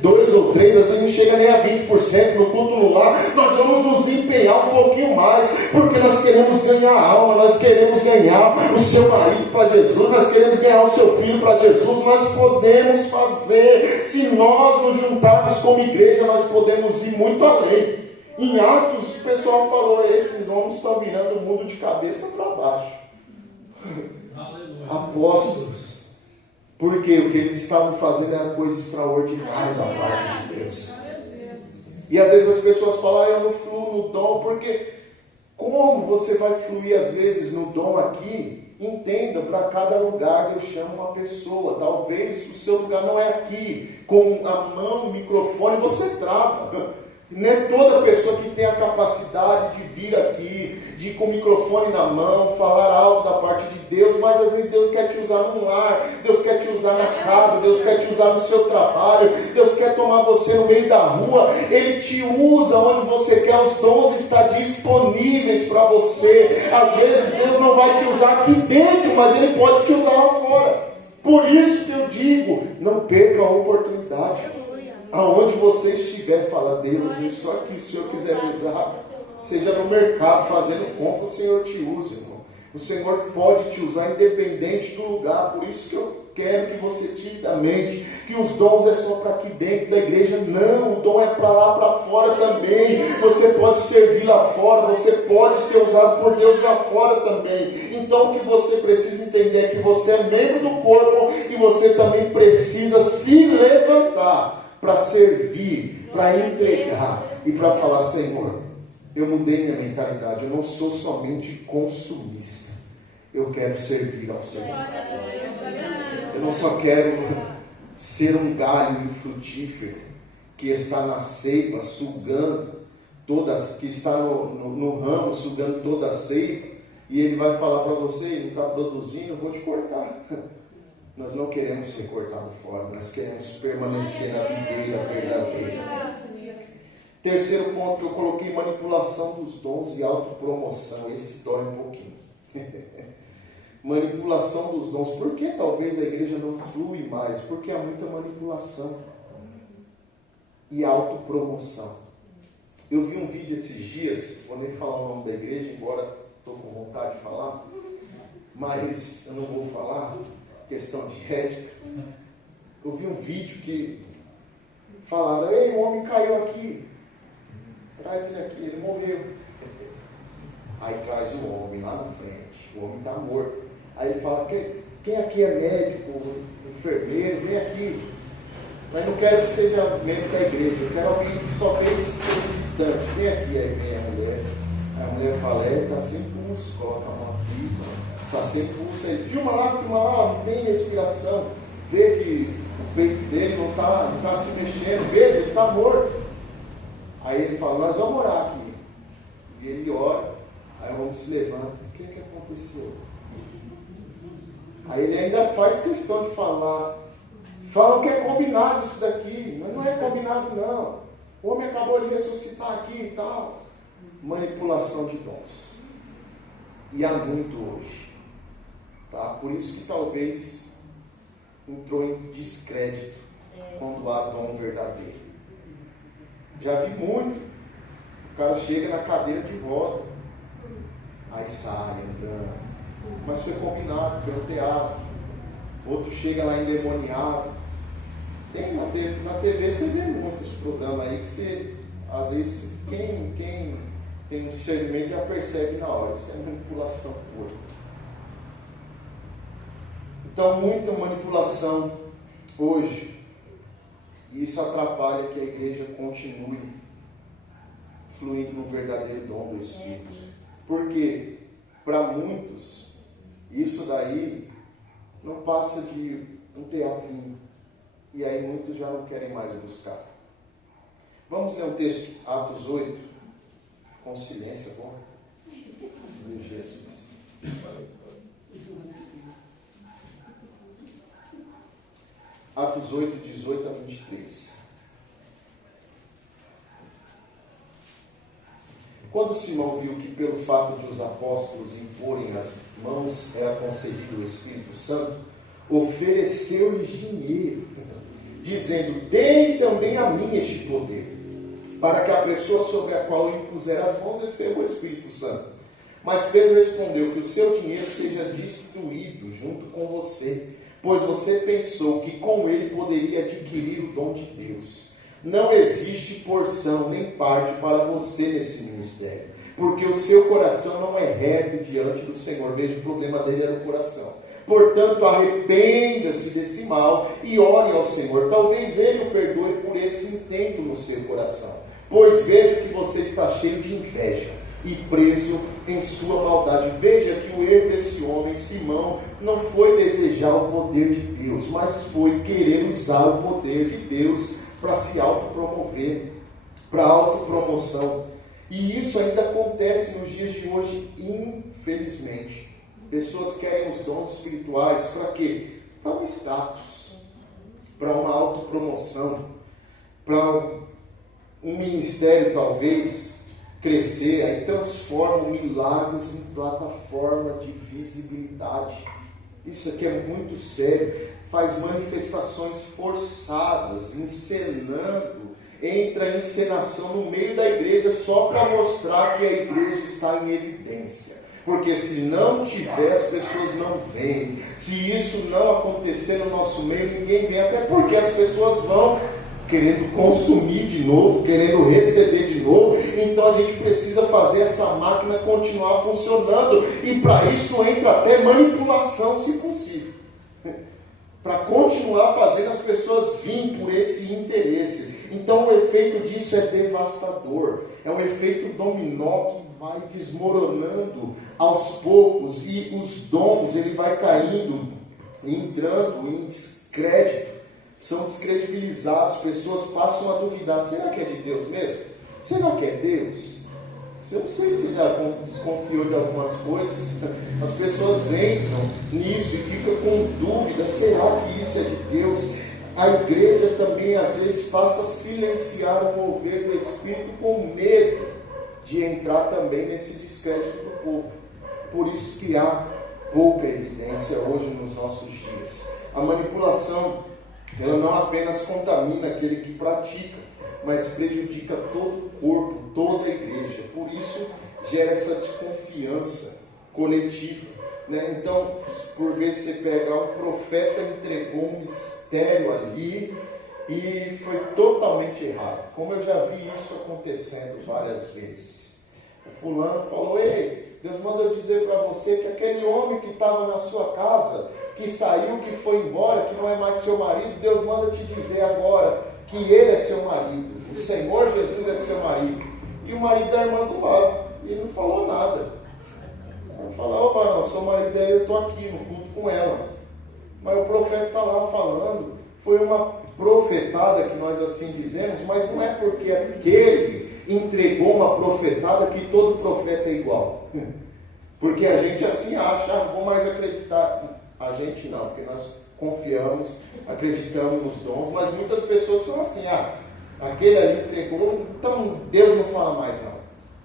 2 ou 3, às vezes não chega nem a 20% no culto no lar, nós vamos nos empenhar um pouquinho mais, porque nós queremos ganhar a alma, nós queremos ganhar o seu marido para Jesus, nós queremos ganhar o seu filho para Jesus, nós podemos fazer, se nós nos juntarmos como igreja, nós podemos ir muito além. Em Atos, o pessoal falou, esses homens estão virando o mundo de cabeça para baixo. Apóstolos. Porque o que eles estavam fazendo era coisa extraordinária da parte de Deus. E às vezes as pessoas falam, eu não fluo no dom, porque como você vai fluir às vezes no dom aqui? Entenda, para cada lugar Deus chama uma pessoa. Talvez o seu lugar não é aqui, com a mão no microfone você trava. Não é toda pessoa que tem a capacidade de vir aqui, de com o microfone na mão, falar algo da parte de Deus, mas às vezes Deus quer te usar no lar, Deus quer te usar na casa, Deus quer te usar no seu trabalho, Deus quer tomar você no meio da rua, Ele te usa onde você quer, os dons estão disponíveis para você. Às vezes Deus não vai te usar aqui dentro, mas Ele pode te usar lá fora. Por isso que eu digo, não perca a oportunidade. Aonde você estiver, fala, Deus, eu estou aqui, se o Senhor quiser me usar, seja no mercado, fazendo compra, o Senhor te usa, irmão. O Senhor pode te usar independente do lugar, por isso que eu quero que você tire da mente que os dons é só para aqui dentro da igreja. Não, o dom é para lá, para fora também. Você pode servir lá fora, você pode ser usado por Deus lá fora também. Então o que você precisa entender é que você é membro do corpo e você também precisa se levantar para servir, para entregar e para falar, Senhor, eu mudei minha mentalidade, eu não sou somente consumista, eu quero servir ao Senhor. Eu não só quero ser um galho infrutífero que está na seiva sugando que está no ramo sugando toda a seiva, e ele vai falar para você, não está produzindo, eu vou te cortar. Nós não queremos ser cortados fora, nós queremos permanecer na videira verdadeira. Terceiro ponto que eu coloquei, manipulação dos dons e autopromoção. Esse dói um pouquinho. Manipulação dos dons. Por que talvez a igreja não flui mais? Porque há muita manipulação e autopromoção. Eu vi um vídeo esses dias, vou nem falar o nome da igreja, embora estou com vontade de falar, mas eu não vou falar, questão de ética. Eu vi um vídeo que falaram, ei, o homem caiu aqui, traz ele aqui, ele morreu. Aí traz o homem lá na frente, o homem está morto. Aí ele fala, quem aqui é médico, enfermeiro, vem aqui. Mas não quero que seja médico da igreja, eu quero alguém que só fez ser visitante. Vem aqui, aí vem a mulher. Aí a mulher fala, está sem pulso, coloca a mão aqui, está sem pulso. Aí filma lá, não tem respiração. Vê que o peito dele não está se mexendo, veja, ele está morto. Aí ele fala, nós vamos orar aqui. E ele ora, aí o homem se levanta. O que aconteceu? Aí ele ainda faz questão de falar. Falam que é combinado isso daqui, mas não é combinado não. O homem acabou de ressuscitar aqui e tal. Manipulação de dons. E há muito hoje. Tá? Por isso que talvez entrou em descrédito quando há dom verdadeiro. Já vi muito. O cara chega na cadeira de roda, aí sai andando. Mas foi combinado, foi no teatro. Outro chega lá endemoniado. Tem na TV você vê muitos programas aí que você, às vezes, quem tem um discernimento já percebe na hora. Isso é manipulação pura. Então, muita manipulação hoje. E isso atrapalha que a igreja continue fluindo no verdadeiro dom do Espírito. Porque, para muitos, isso daí não passa de um teatrinho. E aí muitos já não querem mais buscar. Vamos ler um texto, Atos 8, com silêncio, bom? Jesus. Atos 8, 18 a 23. Quando Simão viu que pelo fato de os apóstolos imporem as mãos era concedido o Espírito Santo, ofereceu-lhes dinheiro, dizendo: deem também a mim este poder, para que a pessoa sobre a qual eu impuser as mãos receba o Espírito Santo. Mas Pedro respondeu: que o seu dinheiro seja destruído junto com você, pois você pensou que com ele poderia adquirir o dom de Deus. Não existe porção nem parte para você nesse ministério, porque o seu coração não é reto diante do Senhor. Veja, o problema dele era o coração. Portanto, arrependa-se desse mal e ore ao Senhor. Talvez Ele o perdoe por esse intento no seu coração. Pois vejo que você está cheio de inveja e preso em sua maldade. Veja que o erro desse homem, Simão, não foi desejar o poder de Deus, mas foi querer usar o poder de Deus para se autopromover, para autopromoção. E isso ainda acontece nos dias de hoje, infelizmente. Pessoas querem os dons espirituais para quê? Para um status, para uma autopromoção, para um ministério talvez crescer, aí transformam milagres em plataforma de visibilidade. Isso aqui é muito sério. Faz manifestações forçadas, encenando, entra em encenação no meio da igreja só para mostrar que a igreja está em evidência. Porque se não tiver, as pessoas não vêm. Se isso não acontecer no nosso meio, ninguém vem. Até porque as pessoas vão querendo consumir de novo, querendo receber de novo. Então a gente precisa fazer essa máquina continuar funcionando. E para isso entra até manipulação, se possível. Para continuar fazendo as pessoas virem por esse interesse. Então o efeito disso é devastador. É um efeito dominó que vai desmoronando aos poucos. E os dons, ele vai caindo, entrando em descrédito. São descredibilizados. Pessoas passam a duvidar. Será que é de Deus mesmo? Será que é Deus? Eu não sei se já desconfiou de algumas coisas. As pessoas entram nisso e ficam com dúvida. Será que isso é de Deus? A igreja também às vezes passa a silenciar o mover do Espírito com medo de entrar também nesse descrédito do povo. Por isso que há pouca evidência hoje nos nossos dias. A manipulação, ela não apenas contamina aquele que pratica, mas prejudica todo o corpo, toda a igreja. Por isso gera essa desconfiança coletiva, né? Então, por vezes você pega, um profeta entregou um mistério ali e foi totalmente errado, como eu já vi isso acontecendo várias vezes. O fulano falou: ei, Deus manda eu dizer para você que aquele homem que estava na sua casa, que saiu, que foi embora, que não é mais seu marido, Deus manda te dizer agora que ele é seu marido, o Senhor Jesus é seu marido. E o marido da irmã do lado, e ele não falou nada. Ele falou: opa, não, sou marido dela, eu estou aqui no culto com ela. Mas o profeta está lá falando. Foi uma profetada que nós assim dizemos, mas não é porque aquele entregou uma profetada que todo profeta é igual. Porque a gente assim acha: não vou mais acreditar. A gente não, porque nós confiamos, acreditamos nos dons, mas muitas pessoas são assim: aquele ali entregou, então Deus não fala mais não.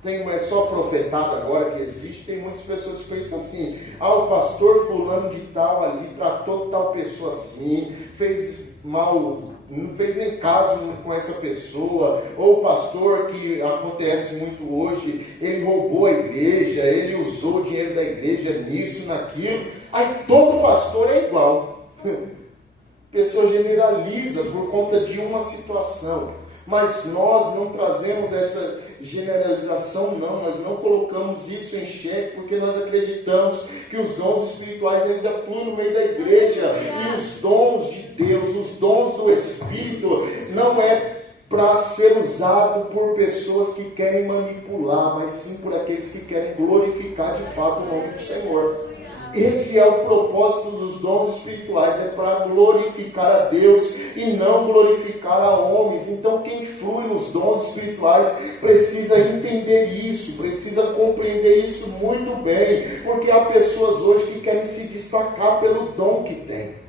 é só profetada agora que existe, tem muitas pessoas que pensam assim, o pastor fulano de tal ali tratou tal pessoa assim, fez mal, não fez nem caso com essa pessoa, ou o pastor, que acontece muito hoje, ele roubou a igreja, ele usou o dinheiro da igreja nisso, naquilo, aí todo pastor é igual. A pessoa generaliza por conta de uma situação, mas nós não trazemos essa generalização, não, nós não colocamos isso em xeque, porque nós acreditamos que os dons espirituais ainda fluem no meio da igreja, e os dons de Deus, os dons do Espírito, não é para ser usado por pessoas que querem manipular, mas sim por aqueles que querem glorificar de fato o nome do Senhor. Esse é o propósito dos dons espirituais, é para glorificar a Deus e não glorificar a homens. Então quem flui nos dons espirituais precisa entender isso, precisa compreender isso muito bem, porque há pessoas hoje que querem se destacar pelo dom que tem.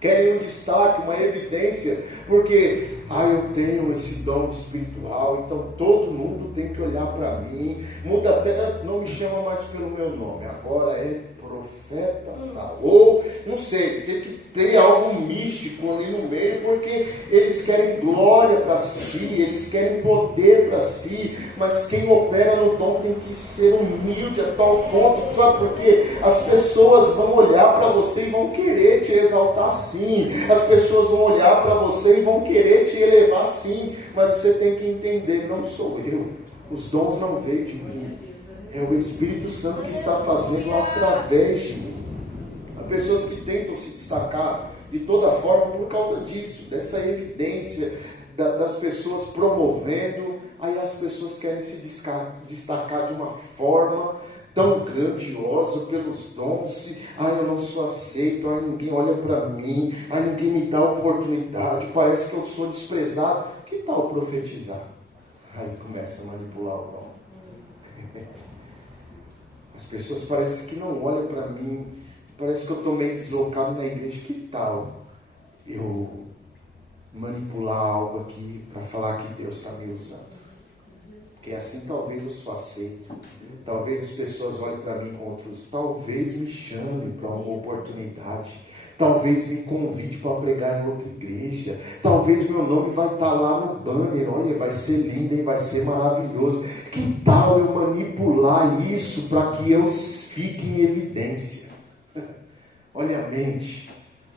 Querem um destaque, uma evidência, porque eu tenho esse dom espiritual, então todo mundo tem que olhar para mim, muda até, não me chama mais pelo meu nome, agora é profeta, tal. Ou, não sei, tem que ter algo místico ali no meio, porque eles querem glória para si, eles querem poder para si, mas quem opera no dom tem que ser humilde a tal ponto, sabe? Porque as pessoas vão olhar para você e vão querer te exaltar sim, as pessoas vão olhar para você e vão querer te elevar sim, mas você tem que entender, não sou eu, os dons não veio de mim, é o Espírito Santo que está fazendo através de mim. Há pessoas que tentam se destacar de toda forma por causa disso, dessa evidência das pessoas promovendo, aí as pessoas querem se destacar de uma forma tão grandiosa pelos dons, eu não sou aceito, ninguém olha para mim, ninguém me dá oportunidade, parece que eu sou desprezado. Que tal profetizar? Aí começa a manipular o dom. As pessoas parecem que não olham para mim, parece que eu estou meio deslocado na igreja. Que tal eu manipular algo aqui para falar que Deus está me usando? Porque assim talvez eu sou aceito, talvez as pessoas olhem para mim com outros, talvez me chamem para uma oportunidade, talvez me convide para pregar em outra igreja, talvez meu nome vai estar lá no banner, olha, vai ser lindo e vai ser maravilhoso. Que tal eu manipular isso para que eu fique em evidência? Olha a mente,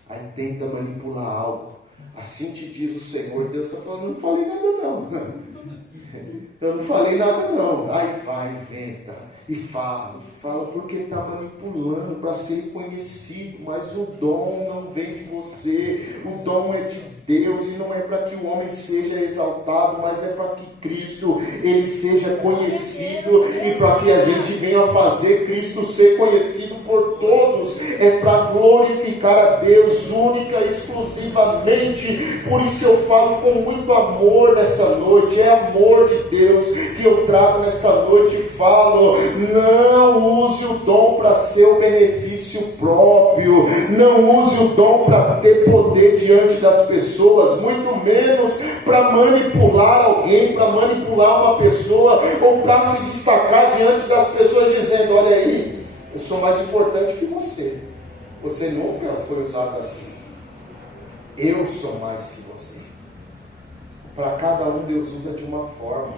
aí tenta manipular algo, assim te diz o Senhor. Deus está falando, não falei nada não. Eu não falei nada não. Aí vai, inventa e fala porque está manipulando para ser conhecido, mas o dom não vem de você, o dom é de Deus, e não é para que o homem seja exaltado, mas é para que Cristo ele seja conhecido, e para que a gente venha fazer Cristo ser conhecido por todos, é para glorificar a Deus única e exclusivamente. Por isso eu falo com muito amor nessa noite, é amor de Deus que eu trago nesta noite e falo, não use o dom para seu benefício próprio, não use o dom para ter poder diante das pessoas, muito menos para manipular alguém, para manipular uma pessoa, ou para se destacar diante das pessoas dizendo, olha aí, eu sou mais importante que você. Você nunca foi usado assim. Eu sou mais que você. Para cada um Deus usa de uma forma.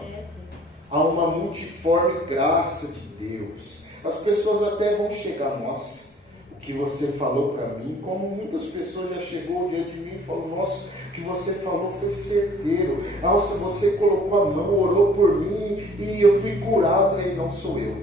Há uma multiforme graça de Deus. As pessoas até vão chegar, nossa, o que você falou para mim, como muitas pessoas já chegou diante de mim e falou, nossa, o que você falou foi certeiro. Nossa, você colocou a mão, orou por mim e eu fui curado. E não sou eu.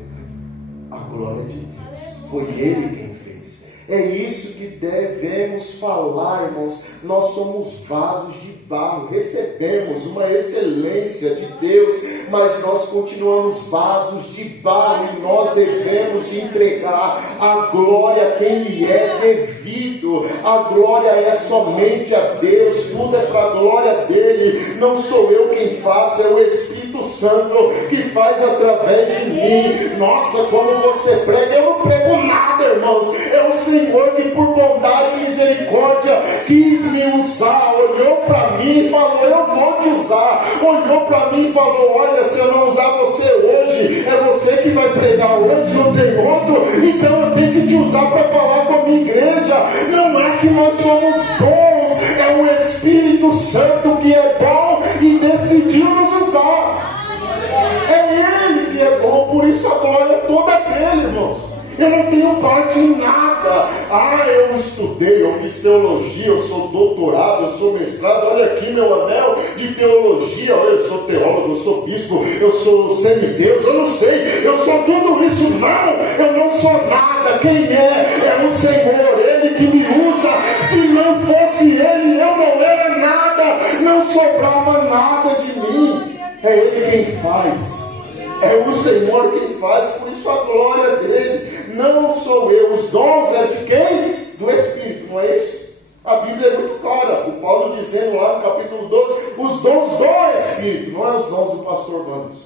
A glória de Deus. Foi Ele quem fez. É isso que devemos falar, irmãos. Nós somos vasos de barro, recebemos uma excelência de Deus, mas nós continuamos vasos de barro, e nós devemos entregar a glória a quem lhe é devido. A glória é somente a Deus, tudo é para a glória dele. Não sou eu quem faço, é o Espírito Santo que faz através de mim. Nossa, quando você prega, eu não prego nada, irmãos, é o Senhor que por bondade e misericórdia quis me usar, olhou para mim e falou, eu vou te usar. Olhou para mim e falou, olha, se eu não usar você hoje, é você que vai pregar hoje, não tem outro, então eu tenho que te usar para falar com a minha igreja. Não é que nós somos bons, é o Espírito Santo que é bom e decidiu nos usar. É Ele que é bom, por isso a glória é toda dele, irmãos. Eu não tenho parte em nada. Eu estudei, eu fiz teologia, eu sou doutorado, eu sou mestrado. Olha aqui meu anel de teologia. Olha, eu sou teólogo, eu sou bispo, eu sou semideus, eu não sei. Eu sou tudo isso. Não, eu não sou nada. Quem é? É o Senhor, Ele que me usa. Se não fosse Ele, eu não era nada. Não sobrava nada de mim. É Ele quem faz. É o Senhor quem faz, por isso a glória dele. Não sou eu. Os dons é de quem? Do Espírito, não é isso? A Bíblia é muito clara. O Paulo dizendo lá no capítulo 12, os dons do Espírito, não é os dons do pastor Manos,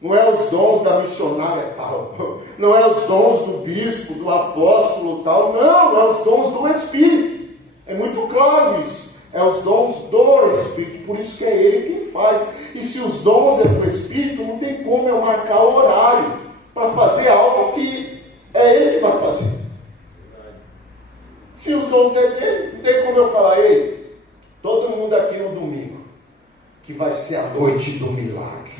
não é os dons da missionária tal, não é os dons do bispo, do apóstolo tal, não, é os dons do Espírito. É muito claro isso. É os dons do Espírito, por isso que é Ele quem faz. E se os dons é do Espírito, não tem como eu marcar o horário para fazer algo que é Ele que vai fazer. Se os dons é dele, não tem como eu falar, ei, todo mundo aqui no domingo, que vai ser a noite do milagre.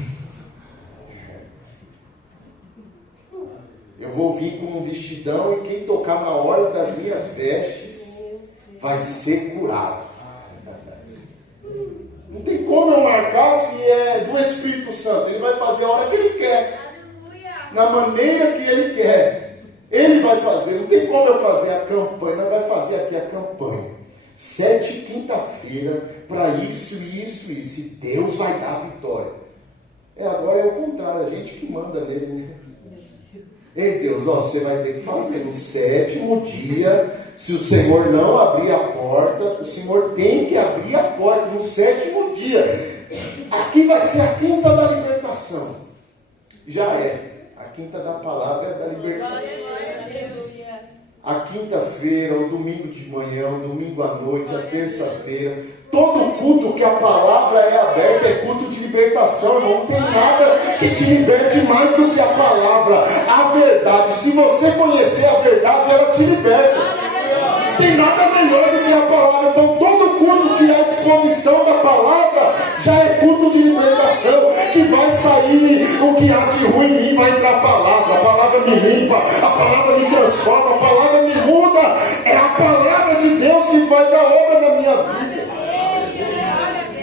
Eu vou vir com um vestidão e quem tocar na hora das minhas vestes vai ser curado. Não tem como eu marcar se é do Espírito Santo. Ele vai fazer a hora que Ele quer. Na maneira que Ele quer. Ele vai fazer. Não tem como eu fazer a campanha. Nós vamos fazer aqui a campanha. 7 quinta-feira para isso, isso, isso. E Deus vai dar a vitória. Agora é o contrário. A gente que manda nele, né? Ei Deus, você vai ter que fazer no 7º dia. Se o Senhor não abrir a porta, o Senhor tem que abrir a porta no 7º dia. Aqui vai ser a quinta da libertação. Já é. A quinta da palavra é da libertação. A quinta-feira, o domingo de manhã, o domingo à noite, a terça-feira. Todo culto que a palavra é aberta é culto de libertação, irmão. Não tem nada que te liberte mais do que a palavra, a verdade. Se você conhecer a verdade, ela te liberta. Não tem nada melhor do que a palavra. Então todo culto que é a exposição da palavra já é culto de libertação. Que vai sair o que há de ruim em mim, vai entrar a palavra me limpa, a palavra me transforma, a palavra me muda. É a palavra de Deus que faz a obra da minha vida.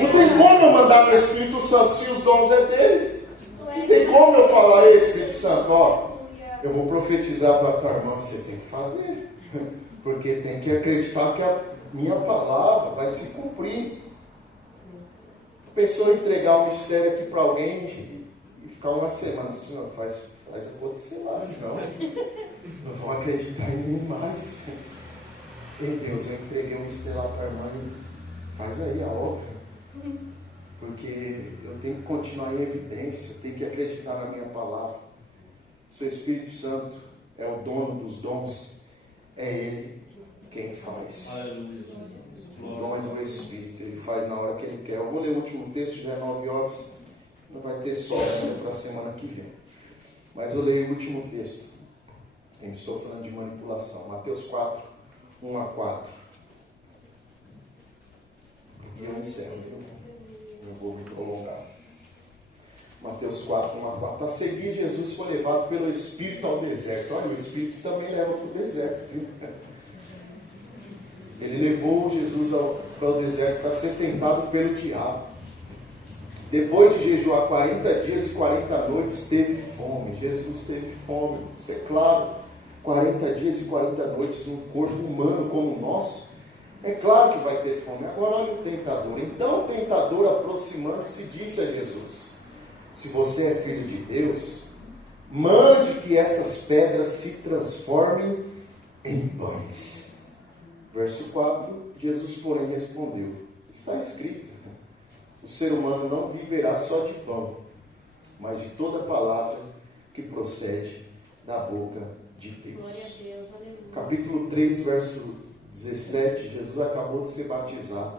Não tem como eu mandar no Espírito Santo se os dons é dele. Não tem como eu falar, ei Espírito Santo, eu vou profetizar para a tua irmã, você tem que fazer. Porque tem que acreditar que a minha palavra vai se cumprir. Pensou em entregar o mistério aqui para alguém e ficar uma semana, Senhor, faz acontecer lá, senão não vão acreditar em mim mais. Ei Deus, eu entreguei o mistério lá para a irmã e faz aí a obra. Porque eu tenho que continuar em evidência, eu tenho que acreditar na minha palavra. Seu Espírito Santo é o dono dos dons, é Ele quem faz. O dom é do Espírito, Ele faz na hora que Ele quer. Eu vou ler o último texto, já é 9 horas, não vai ter só para a semana que vem. Mas eu leio o último texto. Eu estou falando de manipulação. Mateus 4, 1 a 4. E eu encerro, viu? Não vou me prolongar. Mateus 4, 1 a 4. A seguir, Jesus foi levado pelo Espírito ao deserto. Olha, o Espírito também leva para o deserto, viu? Ele levou Jesus para o deserto para ser tentado pelo diabo. Depois de jejuar 40 dias e 40 noites, teve fome. Jesus teve fome, isso é claro. 40 dias e 40 noites, um corpo humano como o nosso. É claro que vai ter fome. Agora olha o tentador. Então o tentador, aproximando-se, disse a Jesus: se você é filho de Deus, mande que essas pedras se transformem em pães. Verso 4, Jesus, porém, respondeu: está escrito, o ser humano não viverá só de pão, mas de toda palavra que procede da boca de Deus. Capítulo 3, verso 17, Jesus acabou de ser batizado.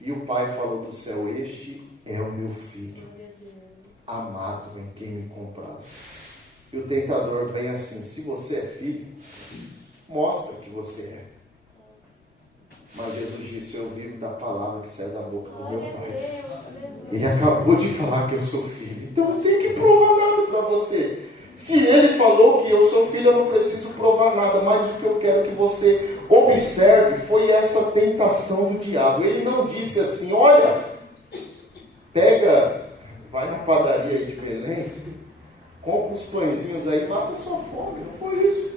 E o Pai falou do céu: este é o meu filho, amado, em quem me compraz. E o tentador vem assim: se você é filho, mostra que você é. Mas Jesus disse: eu vivo da palavra que sai da boca do meu Pai. Ele acabou de falar que eu sou filho, então não tem que provar nada para você. Se ele falou que eu sou filho, eu não preciso provar nada. Mas o que eu quero que você observe foi essa tentação do diabo. Ele não disse assim: olha, pega, vai na padaria aí de Belém, compra uns pãezinhos aí, mata a sua fome. Não foi isso.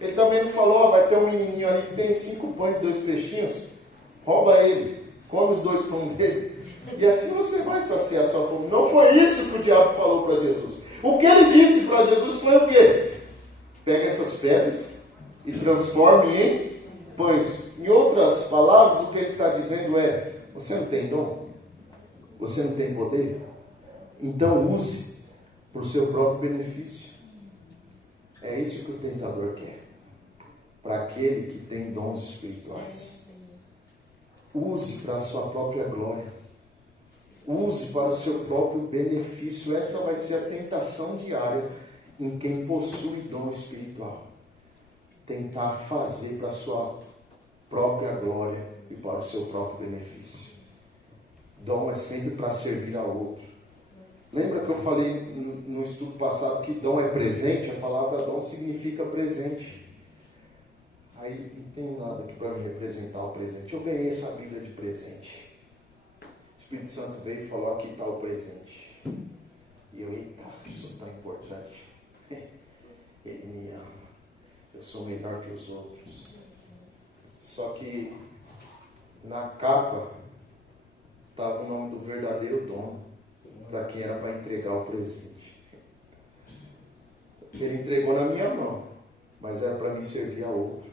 Ele também não falou: ó, vai ter um menininho ali que tem 5 pães e 2 peixinhos, rouba ele, come os 2 pães dele, e assim você vai saciar a sua fome. Não foi isso que o diabo falou para Jesus. O que ele disse para Jesus foi o quê? Pega essas pedras e transforme em pães. Em outras palavras, o que ele está dizendo é: você não tem dom? Você não tem poder? Então use para o seu próprio benefício. É isso que o tentador quer. Para aquele que tem dons espirituais. Use para a sua própria glória. Use para o seu próprio benefício. Essa vai ser a tentação diária em quem possui dom espiritual. Tentar fazer para a sua própria glória e para o seu próprio benefício. Dom é sempre para servir ao outro. Lembra que eu falei no estudo passado que dom é presente? A palavra dom significa presente. Aí não tem nada aqui para me representar o presente. Eu ganhei essa Bíblia de presente. O Espírito Santo veio e falou: aqui está o presente. E eu: eita, isso é tão importante. Ele me ama. Eu sou melhor que os outros. Só que na capa estava o nome do verdadeiro dono, para quem era para entregar o presente. Ele entregou na minha mão, mas era para me servir a outro.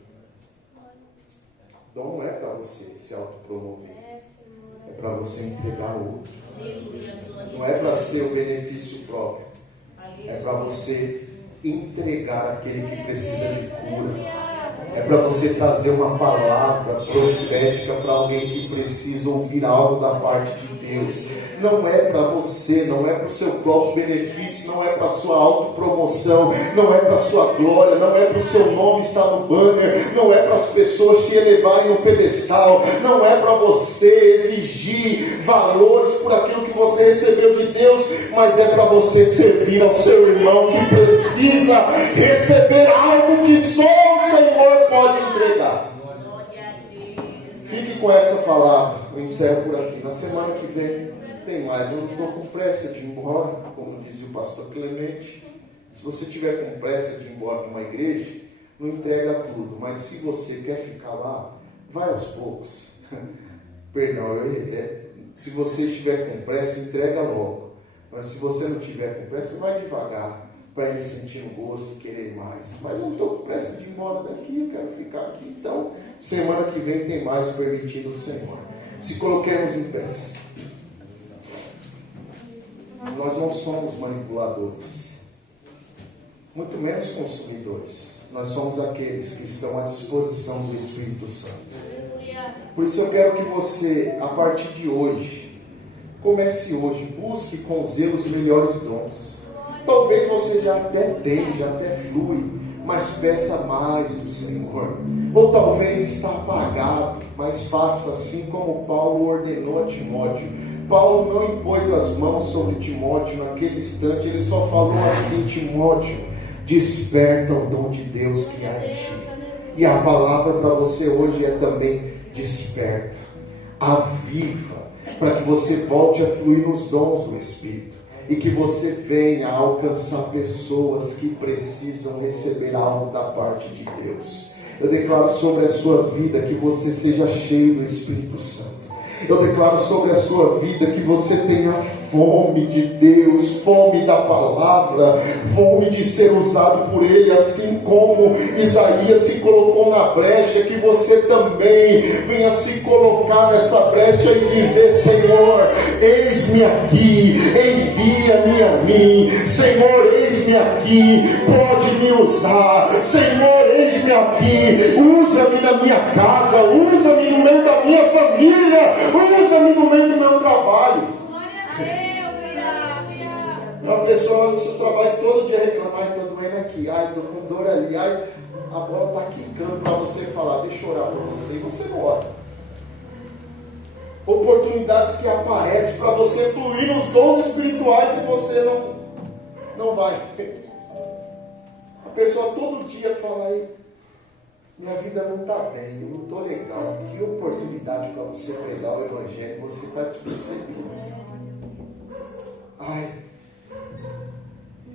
Dom não é para você se autopromover. É para você entregar ao outro. Não é para ser o benefício próprio. É para você entregar aquele que precisa de cura. É para você trazer uma palavra profética para alguém que precisa ouvir algo da parte de Deus. Não é para você, não é para o seu próprio benefício, não é para a sua autopromoção, não é para a sua glória, não é para o seu nome estar no banner, não é para as pessoas te elevarem no pedestal, não é para você exigir valores por aquilo que você recebeu de Deus, mas é para você servir ao seu irmão que precisa receber algo que só o Senhor pode entregar. Fique com essa palavra. Eu encerro por aqui. Na semana que vem tem mais. Eu não estou com pressa de ir embora, como dizia o pastor Clemente. Se você tiver com pressa de ir embora de uma igreja, não entrega tudo. Mas se você quer ficar lá, vai aos poucos. Perdão, se você estiver com pressa, entrega logo. Mas se você não tiver com pressa, vai devagar, para ele sentir o gosto e querer mais. Mas eu não estou com pressa de ir embora daqui, eu quero ficar aqui. Então, semana que vem tem mais, permitido o Senhor. Se coloquemos em pé. Nós não somos manipuladores, muito menos consumidores. Nós somos aqueles que estão à disposição do Espírito Santo. Por isso eu quero que você, a partir de hoje, comece hoje, busque com zelo os melhores dons. Talvez você já até tem, já até flui, mas peça mais do Senhor. Ou talvez está apagado, mas faça assim como Paulo ordenou a Timóteo. Paulo não impôs as mãos sobre Timóteo naquele instante, ele só falou assim: Timóteo, desperta o dom de Deus que há em ti. E a palavra para você hoje é também: desperta, aviva, para que você volte a fluir nos dons do Espírito. E que você venha a alcançar pessoas que precisam receber algo da parte de Deus. Eu declaro sobre a sua vida que você seja cheio do Espírito Santo. Eu declaro sobre a sua vida que você tenha fome de Deus, fome da palavra, fome de ser usado por Ele, assim como Isaías se colocou na brecha, que você também venha se colocar nessa brecha e dizer: Senhor, eis-me aqui, envia-me a mim. Senhor, eis-me aqui, pode me usar. Senhor, eis eis-me aqui, usa-me na minha casa, usa-me no meio da minha família, usa-me no meio do meu trabalho. Uma pessoa no seu trabalho todo dia reclama, ai, estou doendo aqui, ai, estou com dor ali, ai, a bola está quicando para você falar, deixa eu orar por você, e você não ora. Oportunidades que aparecem para você fluir nos dons espirituais e você não vai. A pessoa todo dia fala aí, minha vida não está bem, eu não estou legal. Que oportunidade para você pregar o Evangelho, você está despercebido. Ai,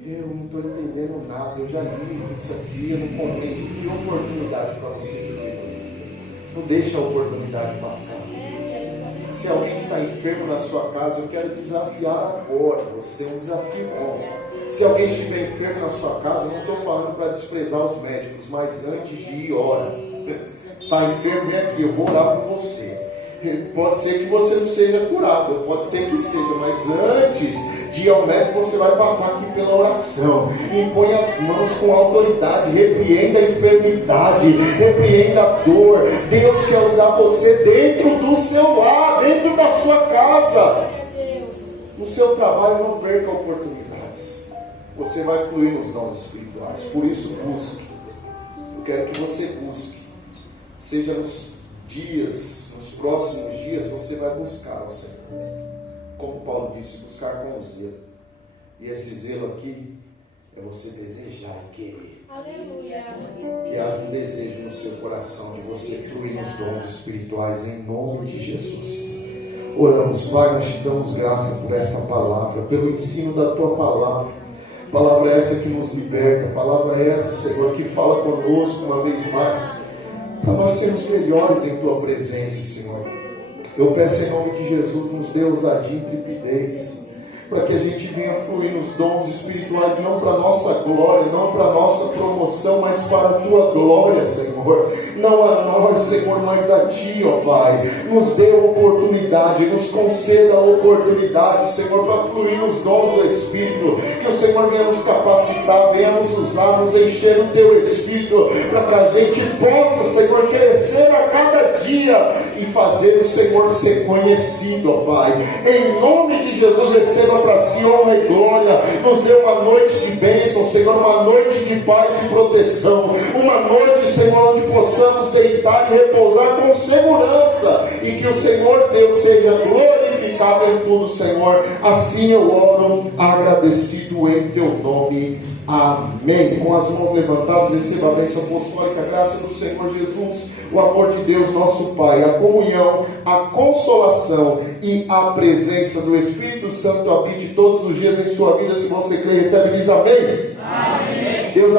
eu não estou entendendo nada, eu já li isso aqui, eu não compreendo. Que oportunidade para você viver. Não deixa a oportunidade passar. Se alguém está enfermo na sua casa, eu quero desafiar agora você, um desafio bom. Se alguém estiver enfermo na sua casa, eu não estou falando para desprezar os médicos, mas antes de ir, ora. Está enfermo, vem aqui, eu vou orar por você. Pode ser que você não seja curado, pode ser que seja, mas antes de ir ao médico, você vai passar aqui pela oração. Impõe as mãos com autoridade, repreenda a enfermidade, repreenda a dor. Deus quer usar você dentro do seu lar, dentro da sua casa. No seu trabalho, não perca oportunidades. Você vai fluir nos dons espirituais. Por isso, busque. Eu quero que você busque. Seja nos dias, nos próximos dias, você vai buscar o Senhor. Como Paulo disse, buscar com zelo. E esse zelo aqui é você desejar e querer. Aleluia. Que haja um desejo no seu coração de você fluir nos dons espirituais em nome de Jesus. Oramos, Pai, nós te damos graça por esta palavra, pelo ensino da tua palavra. Palavra essa que nos liberta, palavra essa, Senhor, que fala conosco uma vez mais, para nós sermos melhores em tua presença, Senhor. Eu peço em nome de Jesus, nos dê ousadia e intrepidez, para que a gente venha fluir nos dons espirituais, não para a nossa glória, não para a nossa promoção, mas para a tua glória, Senhor. Não a nós, Senhor, mas a ti, ó Pai. Nos dê oportunidade, nos conceda a oportunidade, Senhor, para fluir nos dons do Espírito. Que o Senhor venha nos capacitar, venha nos usar, nos encher do teu Espírito, para que a gente possa, Senhor, crescer a cada dia e fazer o Senhor ser conhecido, ó Pai. Em nome de Jesus, receba para si honra e glória. Nos dê uma noite de bênção, Senhor, uma noite de paz e proteção, uma noite, Senhor, onde possamos deitar e repousar com segurança, e que o Senhor Deus seja glorificado em tudo, Senhor. Assim eu oro, agradecido em teu nome. Amém. Com as mãos levantadas, receba a bênção apostólica, a graça do Senhor Jesus, o amor de Deus nosso Pai, a comunhão, a consolação e a presença do Espírito Santo habite todos os dias em sua vida. Se você crê, recebe e diz amém. Amém. Deus